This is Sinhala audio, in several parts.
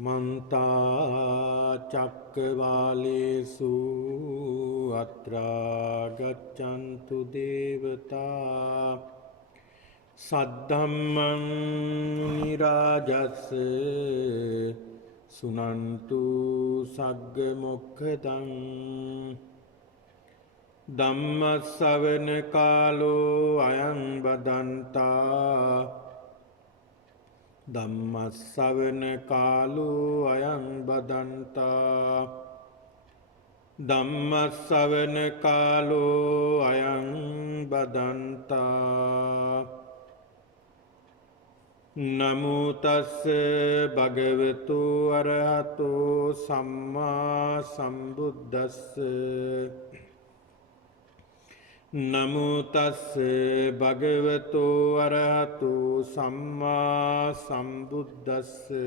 समन्ता चक्रवालेषु अत्रा गच्छन्तु देवता सद्धम्मं मुनिराजस्य सुनन्तु सग्गमुखदं धम्मश्रवण कालो अयं बदन्ता धम्मश्रवण कालो अयं बदन्ता धम्मश्रवण कालो अयं बदन्ता नमो तस्से भगवतो अरहतो सम्मा सम्बुद्धस्से नमो तस्से भगवतो अरहतो सम्मा सम्बुद्धस्से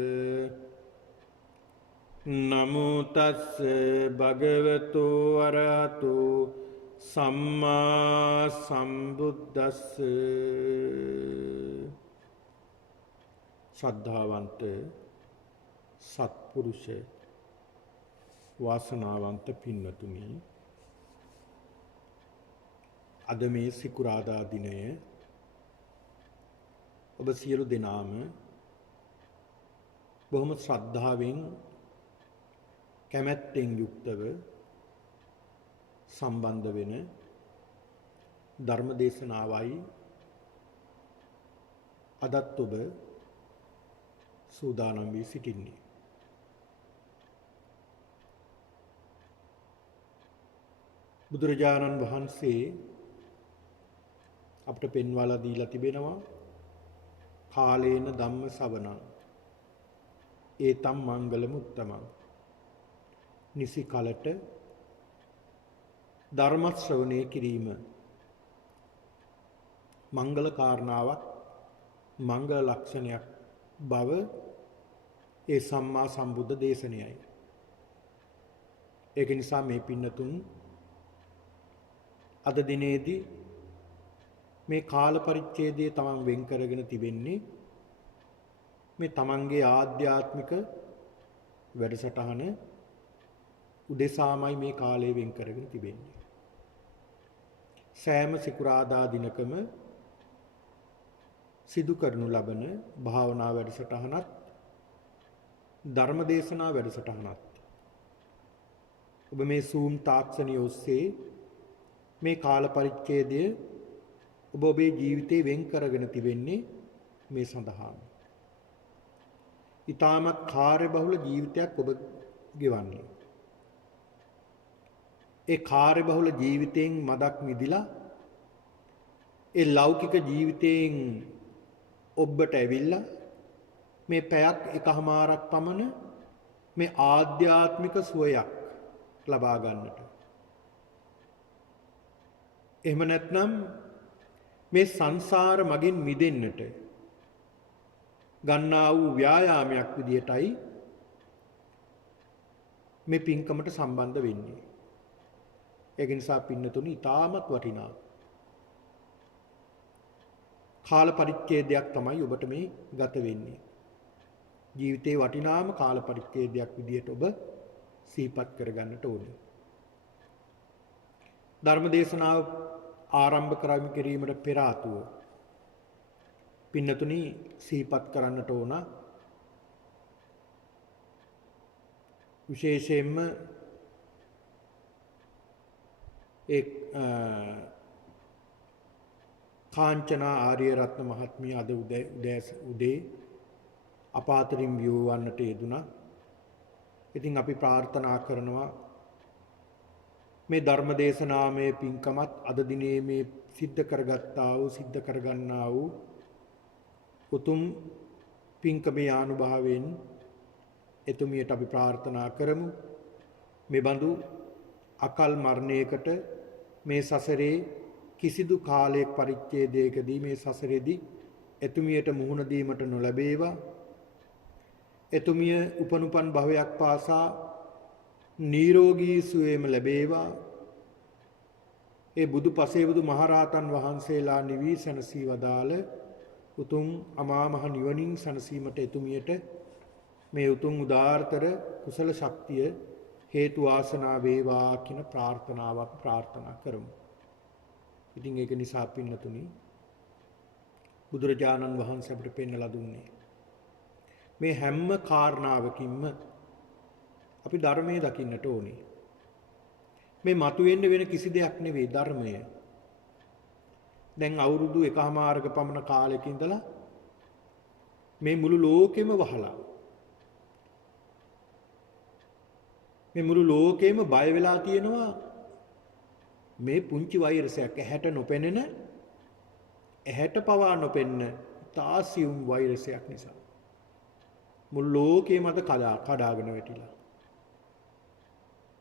नमो तस्से भगवतो अरहतो सम्मा सम्बुद्धस्से श्रद्धावंत सत्पुरुष वासनावंत पिन्नतुनि අද මේ සිකුරාදා දිනය ඔබ සියලු දෙනාම බොහොම ශ්‍රද්ධාවෙන් කැමැත්තෙන් යුක්තව සම්බන්ධ වෙන ධර්ම දේශනාවයි අදත් ඔබ සූදානම් වී සිටින්නේ. බුදුරජාණන් වහන්සේ අපට පෙන්වලා දීලා තිබෙනවා කාලේන ධම්ම ශ්‍රවණං ඒතම් මංගල මුත්තමං නිසි කලට ධර්ම ශ්‍රවණය කිරීම මංගල කාරණාවක් මංගල ලක්ෂණයක් බව ඒ සම්මා සම්බුද්ධ දේශනයයි. ඒක නිසා මේ පින්නතුන් අද දිනේදී මේ කාල පරිච්ඡේදයේ තමන් වෙන් කරගෙන තිබෙන්නේ මේ තමන්ගේ ආධ්‍යාත්මික වැඩසටහන උදෙසාමයි මේ කාලය වෙන් කරගෙන තිබෙන්නේ. සෑම සිකුරාදා දිනකම සිදු කරනු ලබන භාවනා වැඩසටහනත් ධර්ම දේශනා වැඩසටහනත් ඔබ මේ Zoom තාක්ෂණය ඔස්සේ මේ කාල පරිච්ඡේදය ඔබ ඔබේ ජීවිතේ වෙන් කරගෙන තිබෙන්නේ මේ සඳහාම. ඊටමත් කාර්යබහුල ජීවිතයක් ඔබ ගෙවන්නේ. ඒ කාර්යබහුල ජීවිතයෙන් මදක් මිදිලා ඒ ලෞකික ජීවිතයෙන් ඔබට ඇවිල්ලා මේ පැයක් එකමාරක් පමණ මේ ආධ්‍යාත්මික සුවයක් ලබා ගන්නට. එහෙම නැත්නම් මේ සංසාර මගින් මිදෙන්නට ගන්නා වූ ව්‍යායාමයක් විදියටයි මේ පින්කමට සම්බන්ධ වෙන්නේ. ඒක නිසා පින්නතුනි ඊටමත් වටිනා කාල පරිච්ඡේදයක් තමයි ඔබට මේ ගත වෙන්නේ. ජීවිතේ වටිනාම කාල පරිච්ඡේදයක් විදියට ඔබ සිහිපත් කරගන්නට ඕනේ. ධර්ම දේශනාව ආරම්භ කිරීමට පෙර ආතුව පින්නතුනි සිහිපත් කරන්නට ඕන විශේෂයෙන්ම කාංචනා ආර්යරත්න මහත්මිය අද උදේ අපාතරින් වියවන්නට යෙදුණා. ඉතින් අපි ප්‍රාර්ථනා කරනවා මේ ධර්ම දේශනාමය පින්කමත් අද දිනේ මේ සිද්ධ කරගත්තා වූ සිද්ධ කරගන්නා වූ උතුම් පින්කමේ ආනුභාවයෙන් එතුමියට අපි ප්‍රාර්ථනා කරමු. මේ බඳු අකල් මරණයකට මේ සසරේ කිසිදු කාලයක පරිච්ඡේදයකදී මේ සසරේදී එතුමියට මුහුණ දීමට නොලැබේවා. එතුමිය උපනුපන් භවයක් පාසා නිරෝගී සුවයම ලැබේවා. ඒ බුදු පසේබුදු මහරහතන් වහන්සේලා නිවී සැනසී වදාළ උතුම් අමා මහ නිවනින් සැනසීමට එතුමියට මේ උතුම් උදාාරතර කුසල ශක්තිය හේතු වාසනා වේවා කියන ප්‍රාර්ථනාවක් ප්‍රාර්ථනා කරමු. ඉතින් ඒක නිසා පින්නතුනි බුදුරජාණන් වහන්සේ අපිට පෙන්වලා දුන්නේ මේ හැම කාරණාවකින්ම අපි ධර්මයේ දකින්නට ඕනේ. මේ මතුවෙන්න වෙන කිසි දෙයක් නෙවෙයි ධර්මය. දැන් අවුරුදු 1මාරක පමණ කාලයක ඉඳලා මේ මුළු ලෝකෙම වහලා මේ මුළු ලෝකෙම බය වෙලා තියෙනවා මේ පුංචි වෛරසයක් ඇහැට නොපෙනෙන ඇහැට පවා නොපෙන්න තාසියුම් වෛරසයක් නිසා මුළු ලෝකෙම අද කඩාගෙන වැටිලා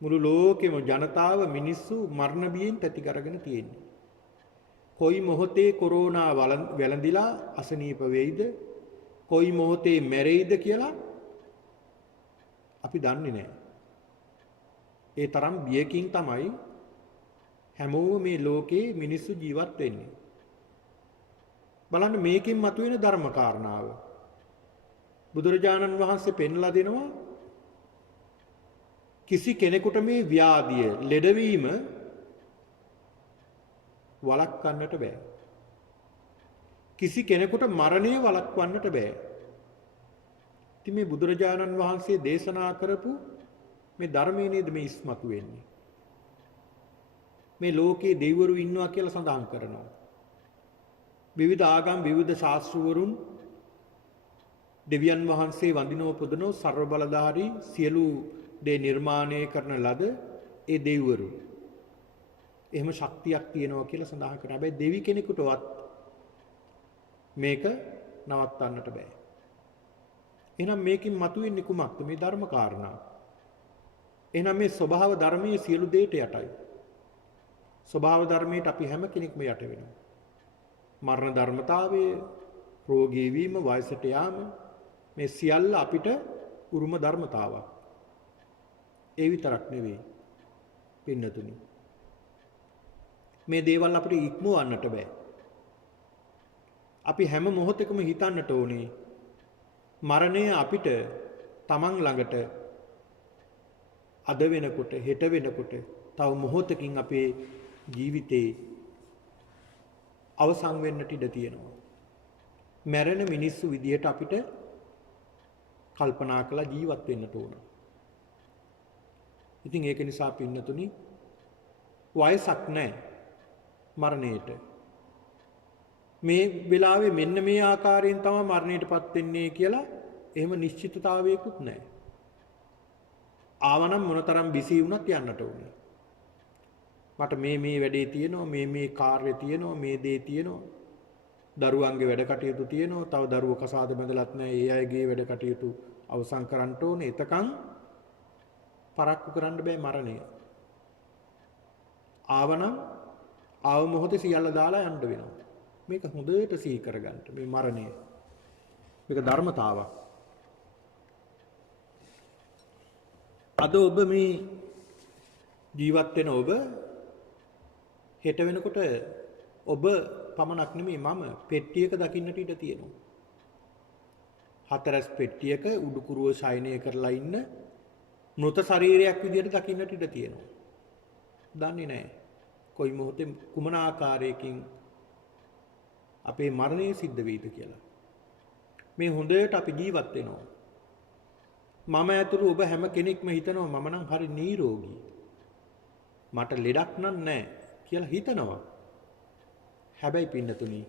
මුළු ලෝකෙම ජනතාව මිනිස්සු මරණ බියෙන් තැති කරගෙන තියෙන්නේ. කොයි මොහොතේ කොරෝනා වැළඳිලා අසනීප වෙයිද කොයි මොහොතේ මැරෙයිද කියලා අපි දන්නේ නැහැ. ඒ තරම් බියකින් තමයි හැමෝම මේ ලෝකේ මිනිස්සු ජීවත් වෙන්නේ. බලන්න මේකෙන් මතුවෙන ධර්ම කාරණාව. බුදුරජාණන් වහන්සේ පෙන්ලා දෙනවා කිසි කෙනෙකුට මේ ව්‍යාධිය ලෙඩවීම වළක්වන්නට බෑ. කිසි කෙනෙකුට මරණය වළක්වන්නට බෑ. ඉතින් මේ බුදුරජාණන් වහන්සේ දේශනා කරපු මේ ධර්මයේ නේද මේ ඉස්මතු වෙන්නේ. මේ ලෝකේ දෙවිවරු ඉන්නවා කියලා සඳහන් කරනවා. විවිධ ආගම් විවිධ ශාස්ත්‍රවරුන් දෙවියන් වහන්සේ වඳිනව පුදනෝ ਸਰව බලධාරී සියලු දේ නිර්මාණය කරන ලද ඒ දෙවිවරු. එහෙම ශක්තියක් තියෙනවා කියලා සඳහන් කරා. හැබැයි දෙවි කෙනෙකුටවත් මේක නවත්තන්නට බෑ. එහෙනම් මේකෙන් මතුවෙන්නේ කුමක්ද? මේ ධර්ම කාරණා. එහෙනම් මේ ස්වභාව ධර්මයේ සියලු දේට යටයි. ස්වභාව ධර්මයට අපි හැම කෙනෙක්ම යට වෙනවා. මරණ ධර්මතාවය, රෝගී වීම, වයසට යාම මේ සියල්ල අපිට උරුම ධර්මතාවක්. ඒ විතරක් නෙවෙයි පින්නතුනි. මේ දේවල් අපිට ඉක්මවන්නට බෑ. අපි හැම මොහොතකම හිතන්නට ඕනේ මරණය අපිට තමන් ළඟට අද වෙනකොට හෙට වෙනකොට තව මොහොතකින් අපේ ජීවිතේ අවසන් වෙන්නට ඉඩ තියෙනවා. මැරෙන මිනිස්සු විදියට අපිට කල්පනා කරලා ජීවත් වෙන්නට ඕන. ඉතින් ඒක නිසා පින්නතුනි වයසක් නැහැ මරණයට. මේ වෙලාවේ මෙන්න මේ ආකාරයෙන් තමයි මරණයටපත් වෙන්නේ කියලා එහෙම නිශ්චිතතාවයකුත් නැහැ. ආවනම් මොනතරම් බිසි වුණත් යන්නට ඕනේ. මට මේ වැඩේ තියෙනවා, මේ කාර්යය තියෙනවා, මේ දේ තියෙනවා. දරුවන්ගේ වැඩ කටයුතු තියෙනවා. තව දරුවෝ කසාද බැඳලත් නැහැ. ඒ අයගේ වැඩ කටයුතු අවසන් කරන්න ඕනේ. එතකන් පරක්කු කරන්න බෑ මරණය. ආවනම් ආව මොහොතේ සියල්ල දාලා යන්න වෙනවා. මේක හොඳට සිහි කරගන්න. මේ මරණය. මේක ධර්මතාවක්. අද ඔබ මේ ජීවත් වෙන ඔබ හෙට වෙනකොට ඔබ පමණක් නෙමෙයි මම පෙට්ටියක දකින්නට ඉඩ තියෙනවා. හතරස් පෙට්ටියක උඩුකුරුව ශයනය කරලා ඉන්න මෘත ශරීරයක් විදියට දකින්නට ඉඩ තියෙනවා. දන්නේ නැහැ. කොයි මොහොතේ කුමන ආකාරයකින් අපේ මරණය සිද්ධ වෙයිද කියලා. මේ හොඳට අපි ජීවත් වෙනවා. මම ඇතුළු ඔබ හැම කෙනෙක්ම හිතනවා මම නම් හරි නිරෝගී. මට ලෙඩක් නැහැ කියලා හිතනවා. හැබැයි පින්නතුනි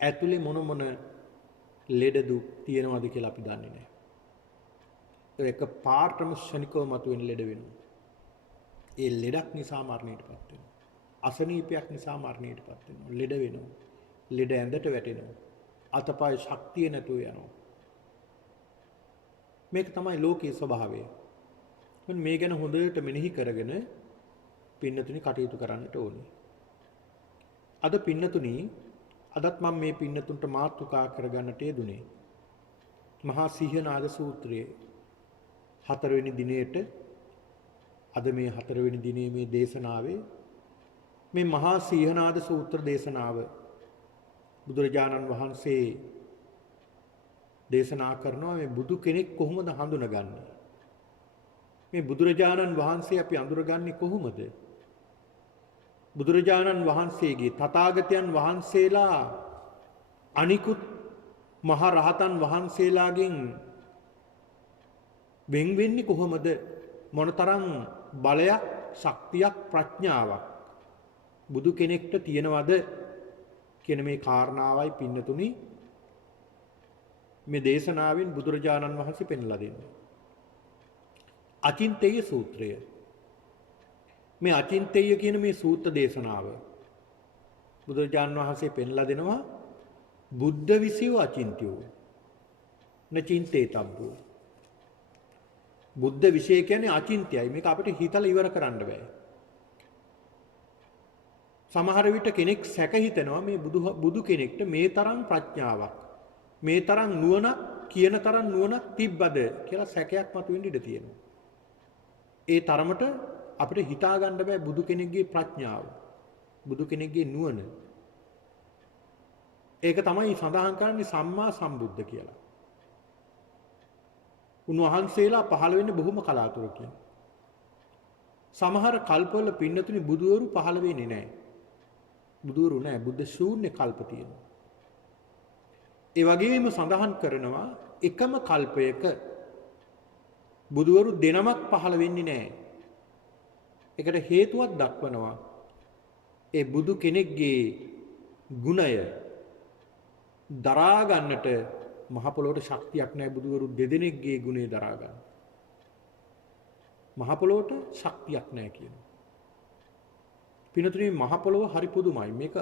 ඇතුලේ මොන ලෙඩ දුක් තියෙනවද කියලා අපි දන්නේ නැහැ. ඒක පාර්ටම ශනිකව මතුවෙන ලෙඩ වෙනවා. ඒ ලෙඩක් නිසා මරණයටපත් වෙනවා. අසනීපයක් නිසා මරණයටපත් වෙනවා. ලෙඩ වෙනවා. ලෙඩ ඇඳට වැටෙනවා. අතපය ශක්තිය නැතුව යනවා. මේක තමයි ලෝකයේ ස්වභාවය. මේ ගැන හොඳට මෙනෙහි කරගෙන පින්නතුනි කටයුතු කරන්නට ඕනේ. අද පින්නතුනි අදත් මම මේ පින්නතුන්ට මාතෘකා කරගන්නට යෙදුනේ මහා සිහනාද සූත්‍රයේ 4 වෙනි දිනේට අද මේ 4 වෙනි දිනේ මේ දේශනාවේ මේ මහා සිහනාද සූත්‍ර දේශනාව බුදුරජාණන් වහන්සේ දේශනා කරනවා මේ බුදු කෙනෙක් කොහොමද හඳුනගන්නේ? මේ බුදුරජාණන් වහන්සේ අපි අඳුරගන්නේ කොහොමද? බුදුරජාණන් වහන්සේගේ තථාගතයන් වහන්සේලා අනිකුත් මහ රහතන් වහන්සේලාගෙන් වෙන් වෙන්නේ කොහොමද? මොනතරම් බලයක්, ශක්තියක්, ප්‍රඥාවක් බුදු කෙනෙක්ට තියෙනවද කියන මේ කාරණාවයි පින්නතුනි මේ දේශනාවෙන් බුදුරජාණන් වහන්සේ පෙන්ලා දෙන්නේ. අචින්තේය සූත්‍රය. මේ අචින්තේය කියන මේ සූත්‍ර දේශනාව බුදුරජාණන් වහන්සේ පෙන්ලා දෙනවා බුද්ධ විසියෝ අචින්තියෝ නචින්තේතබ්බෝ. බුද්ධ විශේෂ කියන්නේ අචින්තයයි. මේක අපිට හිතලා ඉවර කරන්න බෑ. සමහර විට කෙනෙක් සැක හිතනවා මේ බුදු කෙනෙක්ට මේ තරම් ප්‍රඥාවක්, මේ තරම් නුවණක්, කියන තරම් නුවණක් තිබ්බද කියලා සැකයක් මතුවෙන්න ඉඩ තියෙනවා. ඒ තරමට අපිට හිතා ගන්න බෑ බුදු කෙනෙක්ගේ ප්‍රඥාව, බුදු කෙනෙක්ගේ නුවණ. ඒක තමයි සඳහන් කරන්නේ සම්මා සම්බුද්ධ කියලා. උන්වහන්සේලා පහළ වෙන්නේ බොහොම කලාතුරකින්. සමහර කල්පවල පින්නතුනි බුදුවරු පහළ වෙන්නේ නැහැ. බුදුවරු නැහැ. බුද්ධ ශූන්‍ය කල්ප තියෙනවා. ඒ වගේම සඳහන් කරනවා එකම කල්පයක බුදුවරු දෙනමක් පහළ වෙන්නේ නැහැ. ඒකට හේතුවක් දක්වනවා. ඒ බුදු කෙනෙක්ගේ ගුණය දරා ගන්නට මහ පොළොවට ශක්තියක් නැහැ. බුදුවරු දෙදෙනෙක්ගේ ගුණය දරා ගන්න. මහ පොළොවට ශක්තියක් නැහැ කියනවා. පිනතුනේ මහ පොළොව හරි පුදුමයි. මේක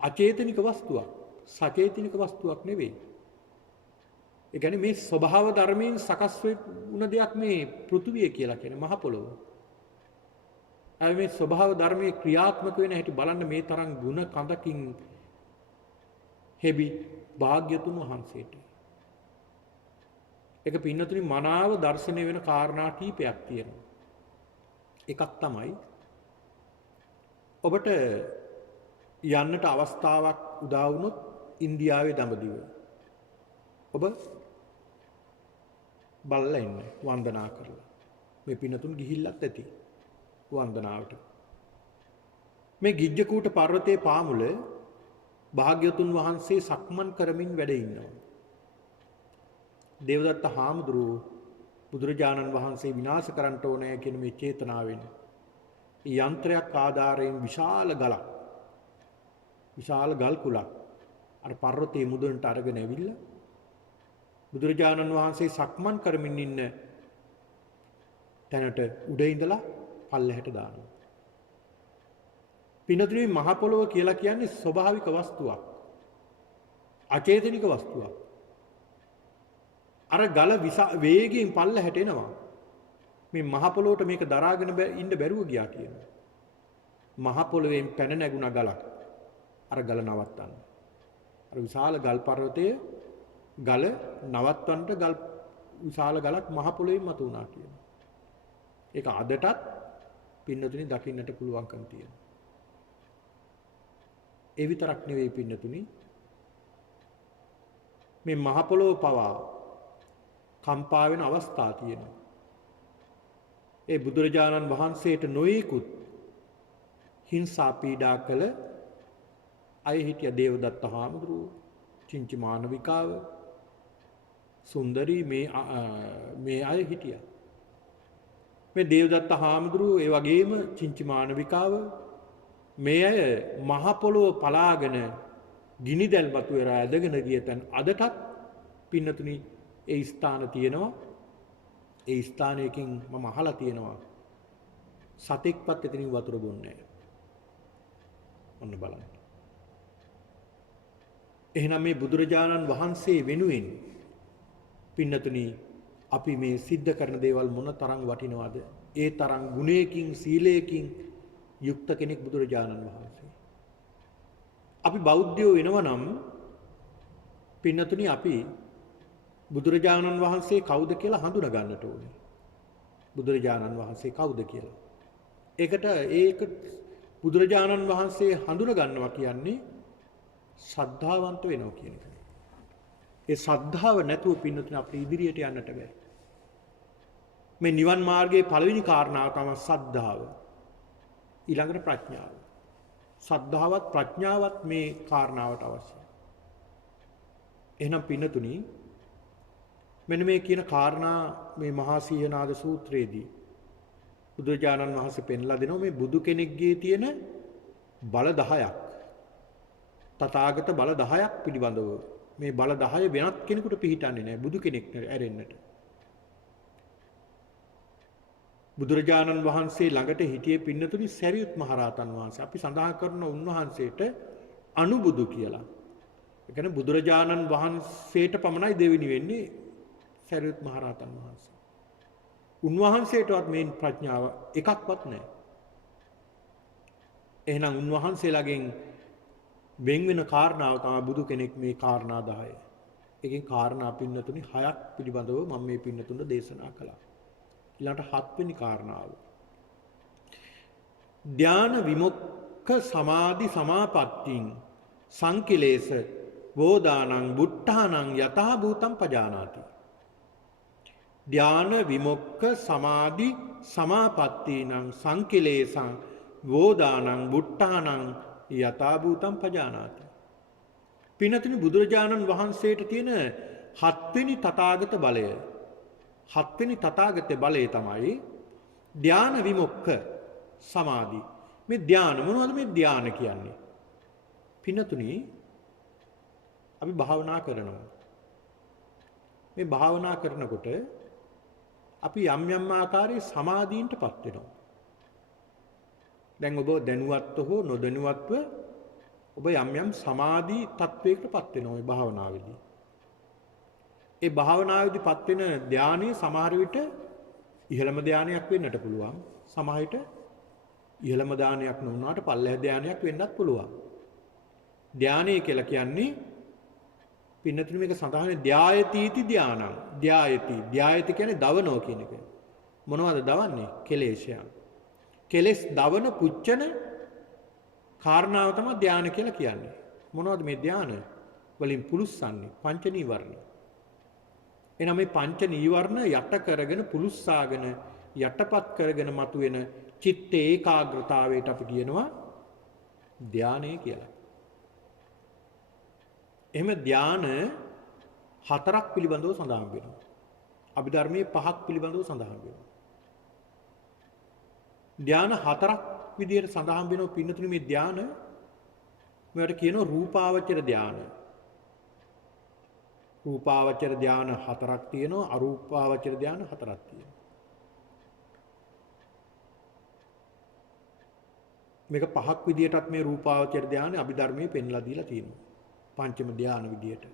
අචේතනික වස්තුවක්, සචේතනික වස්තුවක් නෙවෙයි. ඒ කියන්නේ මේ ස්වභාව ධර්මයෙන් සකස් වුණ දෙයක් මේ පෘථුවිය කියලා කියන්නේ මහ පොළොව. අය මේ ස්වභාව ධර්මයේ ක්‍රියාත්මක වෙන හැටි බලන්න මේ තරම් ಗುಣ කඳකින් හෙබි භාග්‍යතුන් වහන්සේට. ඒක පින්නතුනි මනාව දර්ශනය වෙන කාරණා කීපයක් තියෙනවා. එකක් තමයි ඔබට යන්නට අවස්ථාවක් උදා වුණොත් ඉන්දියාවේ දඹදිව. ඔබ බලලා ඉන්න වන්දනා කරලා. මේ පින්නතුන් ගිහිල්ලත් ඇති වන්දනාවට. මේ ගිජ්ජකූට පර්වතයේ පාමුල භාග්‍යතුන් වහන්සේ සක්මන් කරමින් වැඩ ඉන්නවා. දේවදත්ත හාමුදුරුවෝ බුදුරජාණන් වහන්සේ විනාශ කරන්න ඕනේ කියන මේ චේතනාවෙන් යන්ත්‍රයක් ආධාරයෙන් විශාල ගලක්, විශාල ගල් කුලක් අර පර්වතයේ මුදුනට අරගෙන ඇවිල්ලා බුදුරජාණන් වහන්සේ සක්මන් කරමින් ඉන්න තැනට උඩ ඉඳලා පල්ලෙහාට දානවා. පින්නතුනි මහ පොළොව කියලා කියන්නේ ස්වභාවික වස්තුවක්, අචේතනික වස්තුවක්. අර ගල වේගයෙන් පල්ලෙහාට එනවා. මේ මහ පොළොවට මේක දරාගෙන ඉන්න බැරුව ගියා කියනවා. මහ පොළොවෙන් පැන නැගුණ ගලක් අර ගල නවත්තන්න. අර විශාල ගල් පර්වතයේ ගල නවත්තන්නට විශාල ගලක් මහ පොළොවෙන් මතු වුණා කියනවා. ඒක අදටත් පින්නතුනි දකින්නට පුළුවන්කම තියෙනවා. ඒ විතරක් නෙවෙයි පින්නතුනි මේ මහ පොළොව පවා කම්පා වෙන අවස්ථා තියෙනවා. ඒ බුදුරජාණන් වහන්සේට නොයෙකුත් හිංසා පීඩා කළ අය හිටිය. දේවදත්ත හාමුදුරුවෝ, චිංචි මානවිකාව, සුන්දරී මේ අය හිටියා. මේ දේවදත්ත හාමුදුරුවෝ ඒ වගේම චිංචි මානවිකාව මේ අය මහ පොළොව පලාගෙන ගිනි දැල් වතුර ඇදගෙන ගිය තැන් අදටත් පින්නතුනි ඒ ස්ථාන තියෙනවා. ඒ ස්ථානයකින් මම අහලා තියෙනවා සතෙක්පත් එතනින් වතුර බොන්නේ නැහැ. ඔන්න බලන්න. එහෙනම් මේ බුදුරජාණන් වහන්සේ වෙනුවෙන් පින්නතුනි අපි මේ සිද්ධ කරන දේවල් මොන තරම් වටිනවද? ඒ තරම් ගුණයකින් සීලයකින් යුක්ත කෙනෙක් බුදුරජාණන් වහන්සේ. අපි බෞද්ධයෝ වෙනවා නම් පින්නතුනි අපි බුදුරජාණන් වහන්සේ කවුද කියලා හඳුනා ගන්නට ඕනේ. බුදුරජාණන් වහන්සේ කවුද කියලා. ඒක බුදුරජාණන් වහන්සේ හඳුනා ගන්නවා කියන්නේ ශ්‍රද්ධාවන්ත වෙනවා කියන එක. ඒ ශ්‍රද්ධාව නැතුව පින්නතුනේ අපිට ඉදිරියට යන්නට බෑ. මේ නිවන් මාර්ගයේ පළවෙනි කාරණාව තමයි ශ්‍රද්ධාව. ඊළඟට ප්‍රඥාව. ශ්‍රද්ධාවත් ප්‍රඥාවත් මේ කාරණාවට අවශ්‍යයි. එහෙනම් පින්නතුනි මෙන්න මේ කියන කාරණා මේ මහා සීහනාද සූත්‍රයේදී බුදුරජාණන් වහන්සේ පෙන්ලා දෙනවා මේ බුදු කෙනෙක්ගේ තියෙන බල 10ක්. තථාගත බල 10ක් පිළිබඳව මේ බල 10 වෙනත් කෙනෙකුට පිළිටන්නේ නැහැ බුදු කෙනෙක් ඇරෙන්නට. බුදුරජාණන් වහන්සේ ළඟට හිටියේ පින්නතුනි සරියුත් මහරහතන් වහන්සේ. අපි සඳහන් කරන උන්වහන්සේට අනුබුදු කියලා. ඒ කියන්නේ බුදුරජාණන් වහන්සේට පමණයි දෙවෙනි වෙන්නේ සරියුත් මහරහතන් වහන්සේ. උන්වහන්සේටවත් මේ ප්‍රඥාව එකක්වත් නැහැ. එහෙනම් උන්වහන්සේලාගෙන් වෙන් වෙන කාරණාව තමයි බුදු කෙනෙක් මේ කාරණා 10. එකෙන් කාරණා පින්නතුනි 6ක් පිළිබඳව මම මේ පින්නතුන්ට දේශනා කළා. ඊළඟට 7 වෙනි කාරණාව. ධාන විමුක්ඛ සමාධි සමාපත්තිං සංකිලේශ වෝදානං බුට්ඨානං යතහ භූතං පජානාති. ධාන විමුක්ඛ සමාධි සමාපත්තීනං සංකිලේශං වෝදානං බුට්ඨානං යතහ භූතං පජානාති. පින්නතුනි බුදුරජාණන් වහන්සේට තියෙන 7 වෙනි තථාගත බලය 7 වෙනි තථාගත බලය තමයි ධාන විමුක්ඛ සමාධි. මේ ධාන මොනවද මේ ධාන කියන්නේ? පින්නතුනි අපි භාවනා කරනවා. මේ භාවනා කරනකොට අපි යම් යම් ආකාරයේ සමාධීන්ටපත් වෙනවා. දැන් ඔබ දැනුවත්ව හෝ නොදැනුවත්ව ඔබ යම් යම් සමාධි තත්වයකටපත් වෙනවා මේ භාවනාවේදී. ඒ භාවනාවේදීපත් වෙන ධානයේ සමහර විට ඉහළම ධානයක් වෙන්නට පුළුවන්. සමහර විට ඉහළම ධානයක් නොවුනාට පල්ලෙහ ධානයක් වෙන්නත් පුළුවන්. ධානය කියලා කියන්නේ පින්නතුනි මේක සඳහන් ධායතිති ධානං. ධායති කියන්නේ දවනෝ කියන එක. මොනවද දවන්නේ? කෙලේශයන්. කෙලස් දවන පුච්චන කාරණාව තමයි ධානය කියලා කියන්නේ. මොනවද මේ ධාන වලින් පුලුස්සන්නේ? පංච නීවරණ. එහෙනම් මේ පංච නීවරණ යට කරගෙන පුලුස්සාගෙන යටපත් කරගෙන මතුවෙන චිත්ත ඒකාග්‍රතාවයට අපි කියනවා ධානය කියලා. එහෙම ධාන 4ක් පිළිබඳව සඳහන් වෙනවා. අභිධර්මයේ 5ක් පිළිබඳව සඳහන් වෙනවා. ධාන 4ක් විදියට සඳහන් වෙනවා පින්නතුනි මේ ධාන මේවට කියනවා රූපාවචර ධාන. රූපාවචර ධාන 4ක් තියෙනවා අරූපාවචර ධාන 4ක් තියෙනවා. මේක 5ක් විදියටත් මේ රූපාවචර ධාන අභිධර්මයේ පෙන්ලා දීලා තියෙනවා. පංචම ධාන විදියට.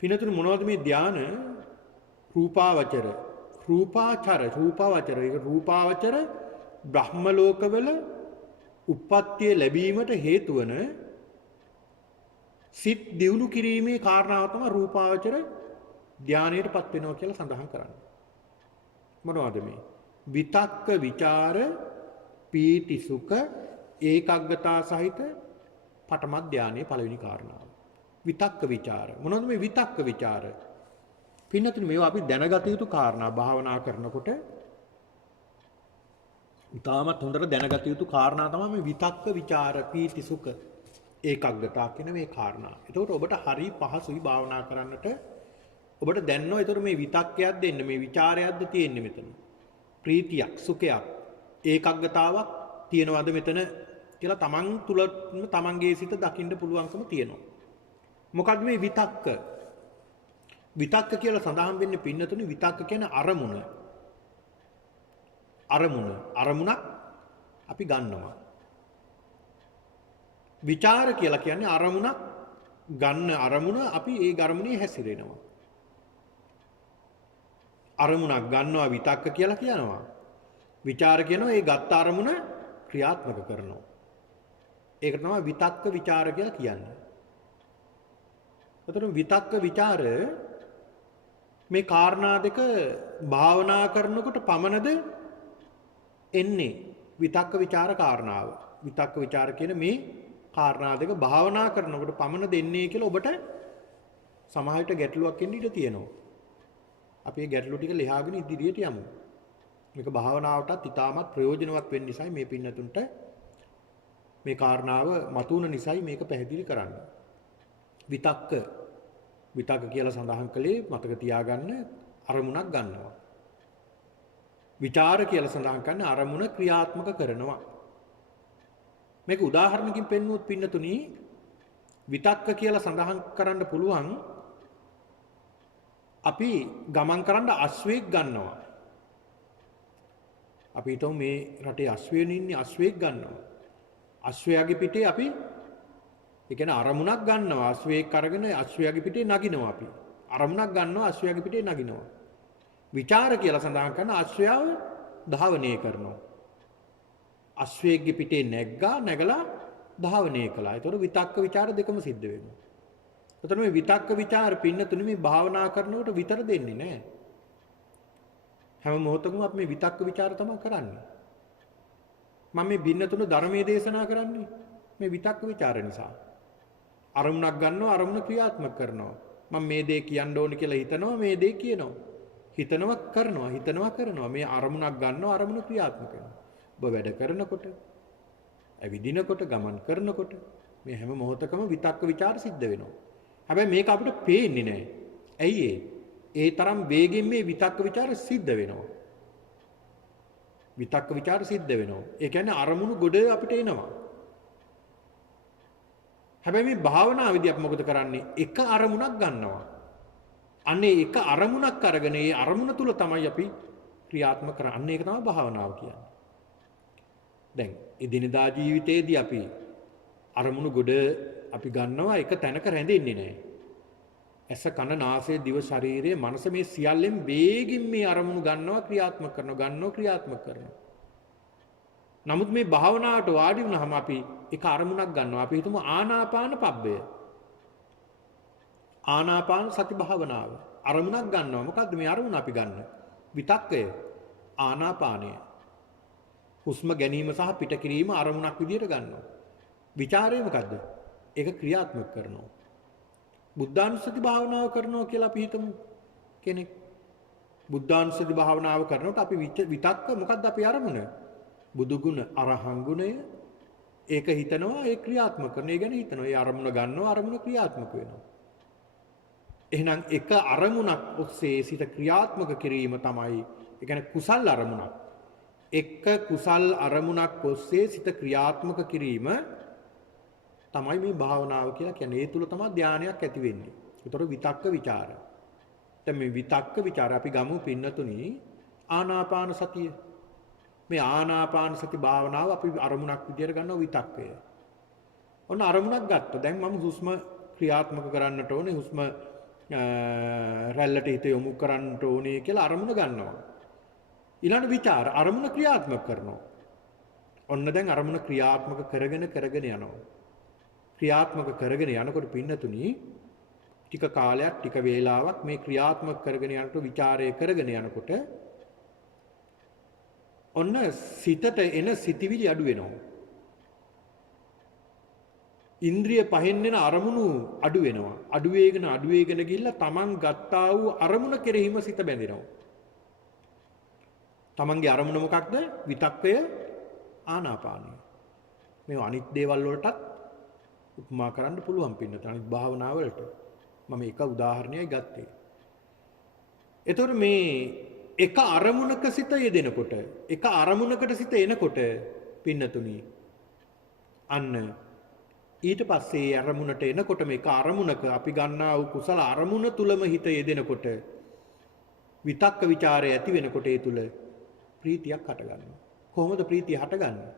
පින්නතුනි මොනවද මේ ධාන? රූපාවචර ඒක රූපාවචර බ්‍රහ්ම ලෝකවල උප්පත්තිය ලැබීමට හේතු වන සිත් දියුණු කිරීමේ කාරණාව තමයි රූපාවචර ධානයටපත් වෙනවා කියලා සඳහන් කරන්නේ. මොනවද මේ? විතක්ක ਵਿਚාර පීති සුඛ ඒකග්ගතා සහිත පඨම ධානයේ පළවෙනි කාරණාව. විතක්ක ਵਿਚාර. මොනවද මේ විතක්ක ਵਿਚාර? පින්නතුනි මේවා අපි දැනගත යුතු කාරණා භාවනා කරනකොට ඉතාමත් හොඳට දැනගත යුතු කාරණා තමයි මේ විතක්ක ਵਿਚාර පීති සුඛ ඒකග්ගතා කියන මේ කාරණා. එතකොට ඔබට හරි පහසුයි භාවනා කරන්නට. ඔබට දැනනවා එතකොට මේ විතක්කයක් දෙන්න මේ ਵਿਚාරයක්ද තියෙන්නේ මෙතන. ප්‍රීතියක් සුඛයක් ඒකග්ගතාවක් තියෙනවද මෙතන කියලා තමන් තුලම තමන්ගේ සිත දකින්න පුළුවන්කම තියෙනවා. මොකද්ද මේ විතක්ක? විතක්ක කියලා සඳහන් වෙන්නේ පින්නතුනි විතක්ක කියන්නේ අරමුණ. අරමුණක් අපි ගන්නවා. විචාර කියලා කියන්නේ අරමුණක් ගන්න අරමුණ අපි ඒ අරමුණේ හැසිරෙනවා. අරමුණක් ගන්නවා විතක්ක කියලා කියනවා. විචාර කියනවා ඒ ගත්ත අරමුණ ක්‍රියාත්මක කරනවා. ඒක තමයි විතක්ක ਵਿਚාර කියලා කියන්නේ. එතකොට විතක්ක ਵਿਚාර මේ කාරණා දෙක භාවනා කරනකොට පමණද එන්නේ විතක්ක ਵਿਚාර කාරණාව. විතක්ක ਵਿਚාර කියන මේ කාරණා දෙක භාවනා කරනකොට පමණ දෙන්නේ කියලා ඔබට සමහරට ගැටලුවක් එන්න ඉඩ තියෙනවා. අපි මේ ගැටලු ටික ලියාගෙන ඉදිරියට යමු. මේක භාවනාවටත් ඉතාමත් ප්‍රයෝජනවත් වෙන්න නිසායි මේ පින්නතුන්ට මේ කාරණාව මතුවන නිසායි මේක පැහැදිලි කරන්නේ. විතක්ක කියලා සඳහන් කළේ මතක තියාගන්න අරමුණක් ගන්නවා. විචාර කියලා සඳහන් කරන්නේ අරමුණ ක්‍රියාත්මක කරනවා. මේක උදාහරණකින් පෙන්වුවොත් පින්නතුනි විතක්ක කියලා සඳහන් කරන්න පුළුවන් අපි ගමන් කරන්න අශ්වයෙක් ගන්නවා. අපි හිතමු මේ රටේ අශ්වයන් ඉන්නේ අශ්වයෙක් ගන්නවා. අශ්වයාගේ පිටේ අපි ඒ කියන්නේ අරමුණක් ගන්නවා. අශ්වයෙක් අරගෙන අශ්වයාගේ පිටේ නගිනවා අපි. අරමුණක් ගන්නවා අශ්වයාගේ පිටේ නගිනවා. විචාර කියලා සඳහන් කරන අශ්වයාව ධාවනය කරනවා. අශ්වයෙක්ගේ පිටේ නැගලා ධාවනය කළා. ඒතකොට විතක්ක ਵਿਚාර දෙකම සිද්ධ වෙනවා. ඒතකොට මේ විතක්ක ਵਿਚාර පින්නතුනේ මේ භාවනා කරනකොට විතර දෙන්නේ නැහැ. හැම මොහොතකම අපි මේ විතක්ක ਵਿਚාර තමයි කරන්නේ. මම මේ බින්නතුන ධර්මයේ දේශනා කරන්නේ මේ විතක්ක ਵਿਚාර නිසා. අරමුණක් ගන්නවා අරමුණ ක්‍රියාත්මක කරනවා. මම මේ දේ කියන්න ඕනේ කියලා හිතනවා මේ දේ කියනවා. හිතනවා කරනවා. මේ අරමුණක් ගන්නවා අරමුණ ක්‍රියාත්මක කරනවා. ඔබ වැඩ කරනකොට, ඇවිදිනකොට, ගමන් කරනකොට මේ හැම මොහොතකම විතක්ක ਵਿਚාර සිද්ධ වෙනවා. හැබැයි මේක අපිට පේන්නේ නැහැ. ඇයි ඒ තරම් වේගෙන් මේ විතක්ක ਵਿਚාර සිද්ධ වෙනවා. විතක්ක ਵਿਚාර සිද්ධ වෙනවා. ඒ කියන්නේ අරමුණු ගොඩ අපිට එනවා. හැබැයි මේ භාවනාවේදී අපි මොකද කරන්නේ? එක අරමුණක් ගන්නවා. අනේ එක අරමුණක් අරගෙන ඒ අරමුණ තුල තමයි අපි ක්‍රියාත්මක කරන්නේ. අන්න ඒක තමයි භාවනාව කියන්නේ. දැන් එදිනෙදා ජීවිතයේදී අපි අරමුණු ගොඩ අපි ගන්නවා එක තැනක රැඳෙන්නේ නැහැ. ඇස කන නාසය දිව ශරීරය මනස මේ සියල්ලෙන් වේගින් මේ අරමුණු ගන්නවා ක්‍රියාත්මක කරනවා. නමුත් මේ භාවනාවට වාඩි වුණාම අපි එක අරමුණක් ගන්නවා. අපි හිතමු ආනාපාන පබ්බය. ආනාපාන සති භාවනාව. අරමුණක් ගන්නවා. මොකද්ද මේ අරමුණ අපි ගන්න? විතක්කය. ආනාපානය. හුස්ම ගැනීම සහ පිට කිරීම අරමුණක් විදියට ගන්නවා. විචාරය මොකද්ද? ඒක ක්‍රියාත්මක කරනවා. බුද්ධානුස්සති භාවනාව කරනවා කියලා අපි හිතමු කෙනෙක්. බුද්ධානුස්සති භාවනාව කරනකොට අපි විතක්ක මොකද්ද අපි අරමුණ? බුදු ගුණ අරහං ගුණය ඒක හිතනවා ඒ ක්‍රියාත්මක කරන. ඒ ගැන හිතනවා. ඒ අරමුණ ගන්නවා අරමුණ ක්‍රියාත්මක වෙනවා. එහෙනම් එක අරමුණක් ඔස්සේ සිත ක්‍රියාත්මක කිරීම තමයි ඒ කියන්නේ කුසල් අරමුණක්. එක කුසල් අරමුණක් ඔස්සේ සිත ක්‍රියාත්මක කිරීම තමයි මේ භාවනාව කියලා කියන්නේ. ඒ තුල තමයි ධානයක් ඇති වෙන්නේ. ඒතර විතක්ක ਵਿਚාර. දැන් මේ විතක්ක ਵਿਚාර අපි ගමු පින්නතුනි ආනාපාන සතිය. මේ ආනාපාන සති භාවනාව අපි අරමුණක් විදියට ගන්නවා විතක්කය. ඔන්න අරමුණක් ගත්තා. දැන් මම හුස්ම ක්‍රියාත්මක කරන්නට ඕනේ. හුස්ම රැල්ලට හිත යොමු කරන්නට ඕනේ කියලා අරමුණ ගන්නවා. ඊළඟ විචාර අරමුණ ක්‍රියාත්මක කරනවා. ඔන්න දැන් අරමුණ ක්‍රියාත්මක කරගෙන යනවා. ක්‍රියාත්මක කරගෙන යනකොට පින්නතුනි ටික කාලයක් ටික වේලාවක් මේ ක්‍රියාත්මක කරගෙන යනකොට ਵਿਚාරය කරගෙන යනකොට ඔන්න සිතට එන සිතිවිලි අඩු වෙනවා. ඉන්ද්‍රිය පහෙන් එන අරමුණු අඩු වෙනවා. අඩු වේගෙන ගිහිල්ලා තමන් ගත්තා වූ අරමුණ කෙරෙහිම සිත බැඳෙනවා. තමන්ගේ අරමුණ මොකක්ද? විතක්කය ආනාපානය. මේ අනිත් දේවල් වලටත් උපමා කරන්න පුළුවන් පින්නත අනිත් භාවනාව වලට. මම එක උදාහරණයක් ගත්තේ. එතකොට මේ එක අරමුණක සිත යෙදෙනකොට එක අරමුණකට සිත එනකොට පින්නතුනි අන්න ඊට පස්සේ අරමුණට එනකොට මේක අරමුණක අපි ගන්නා වූ කුසල අරමුණ තුලම හිත යෙදෙනකොට විතක්ක ਵਿਚාරය ඇති වෙනකොට ඒ තුල ප්‍රීතියක් හටගන්නවා. කොහොමද ප්‍රීතිය හටගන්නේ?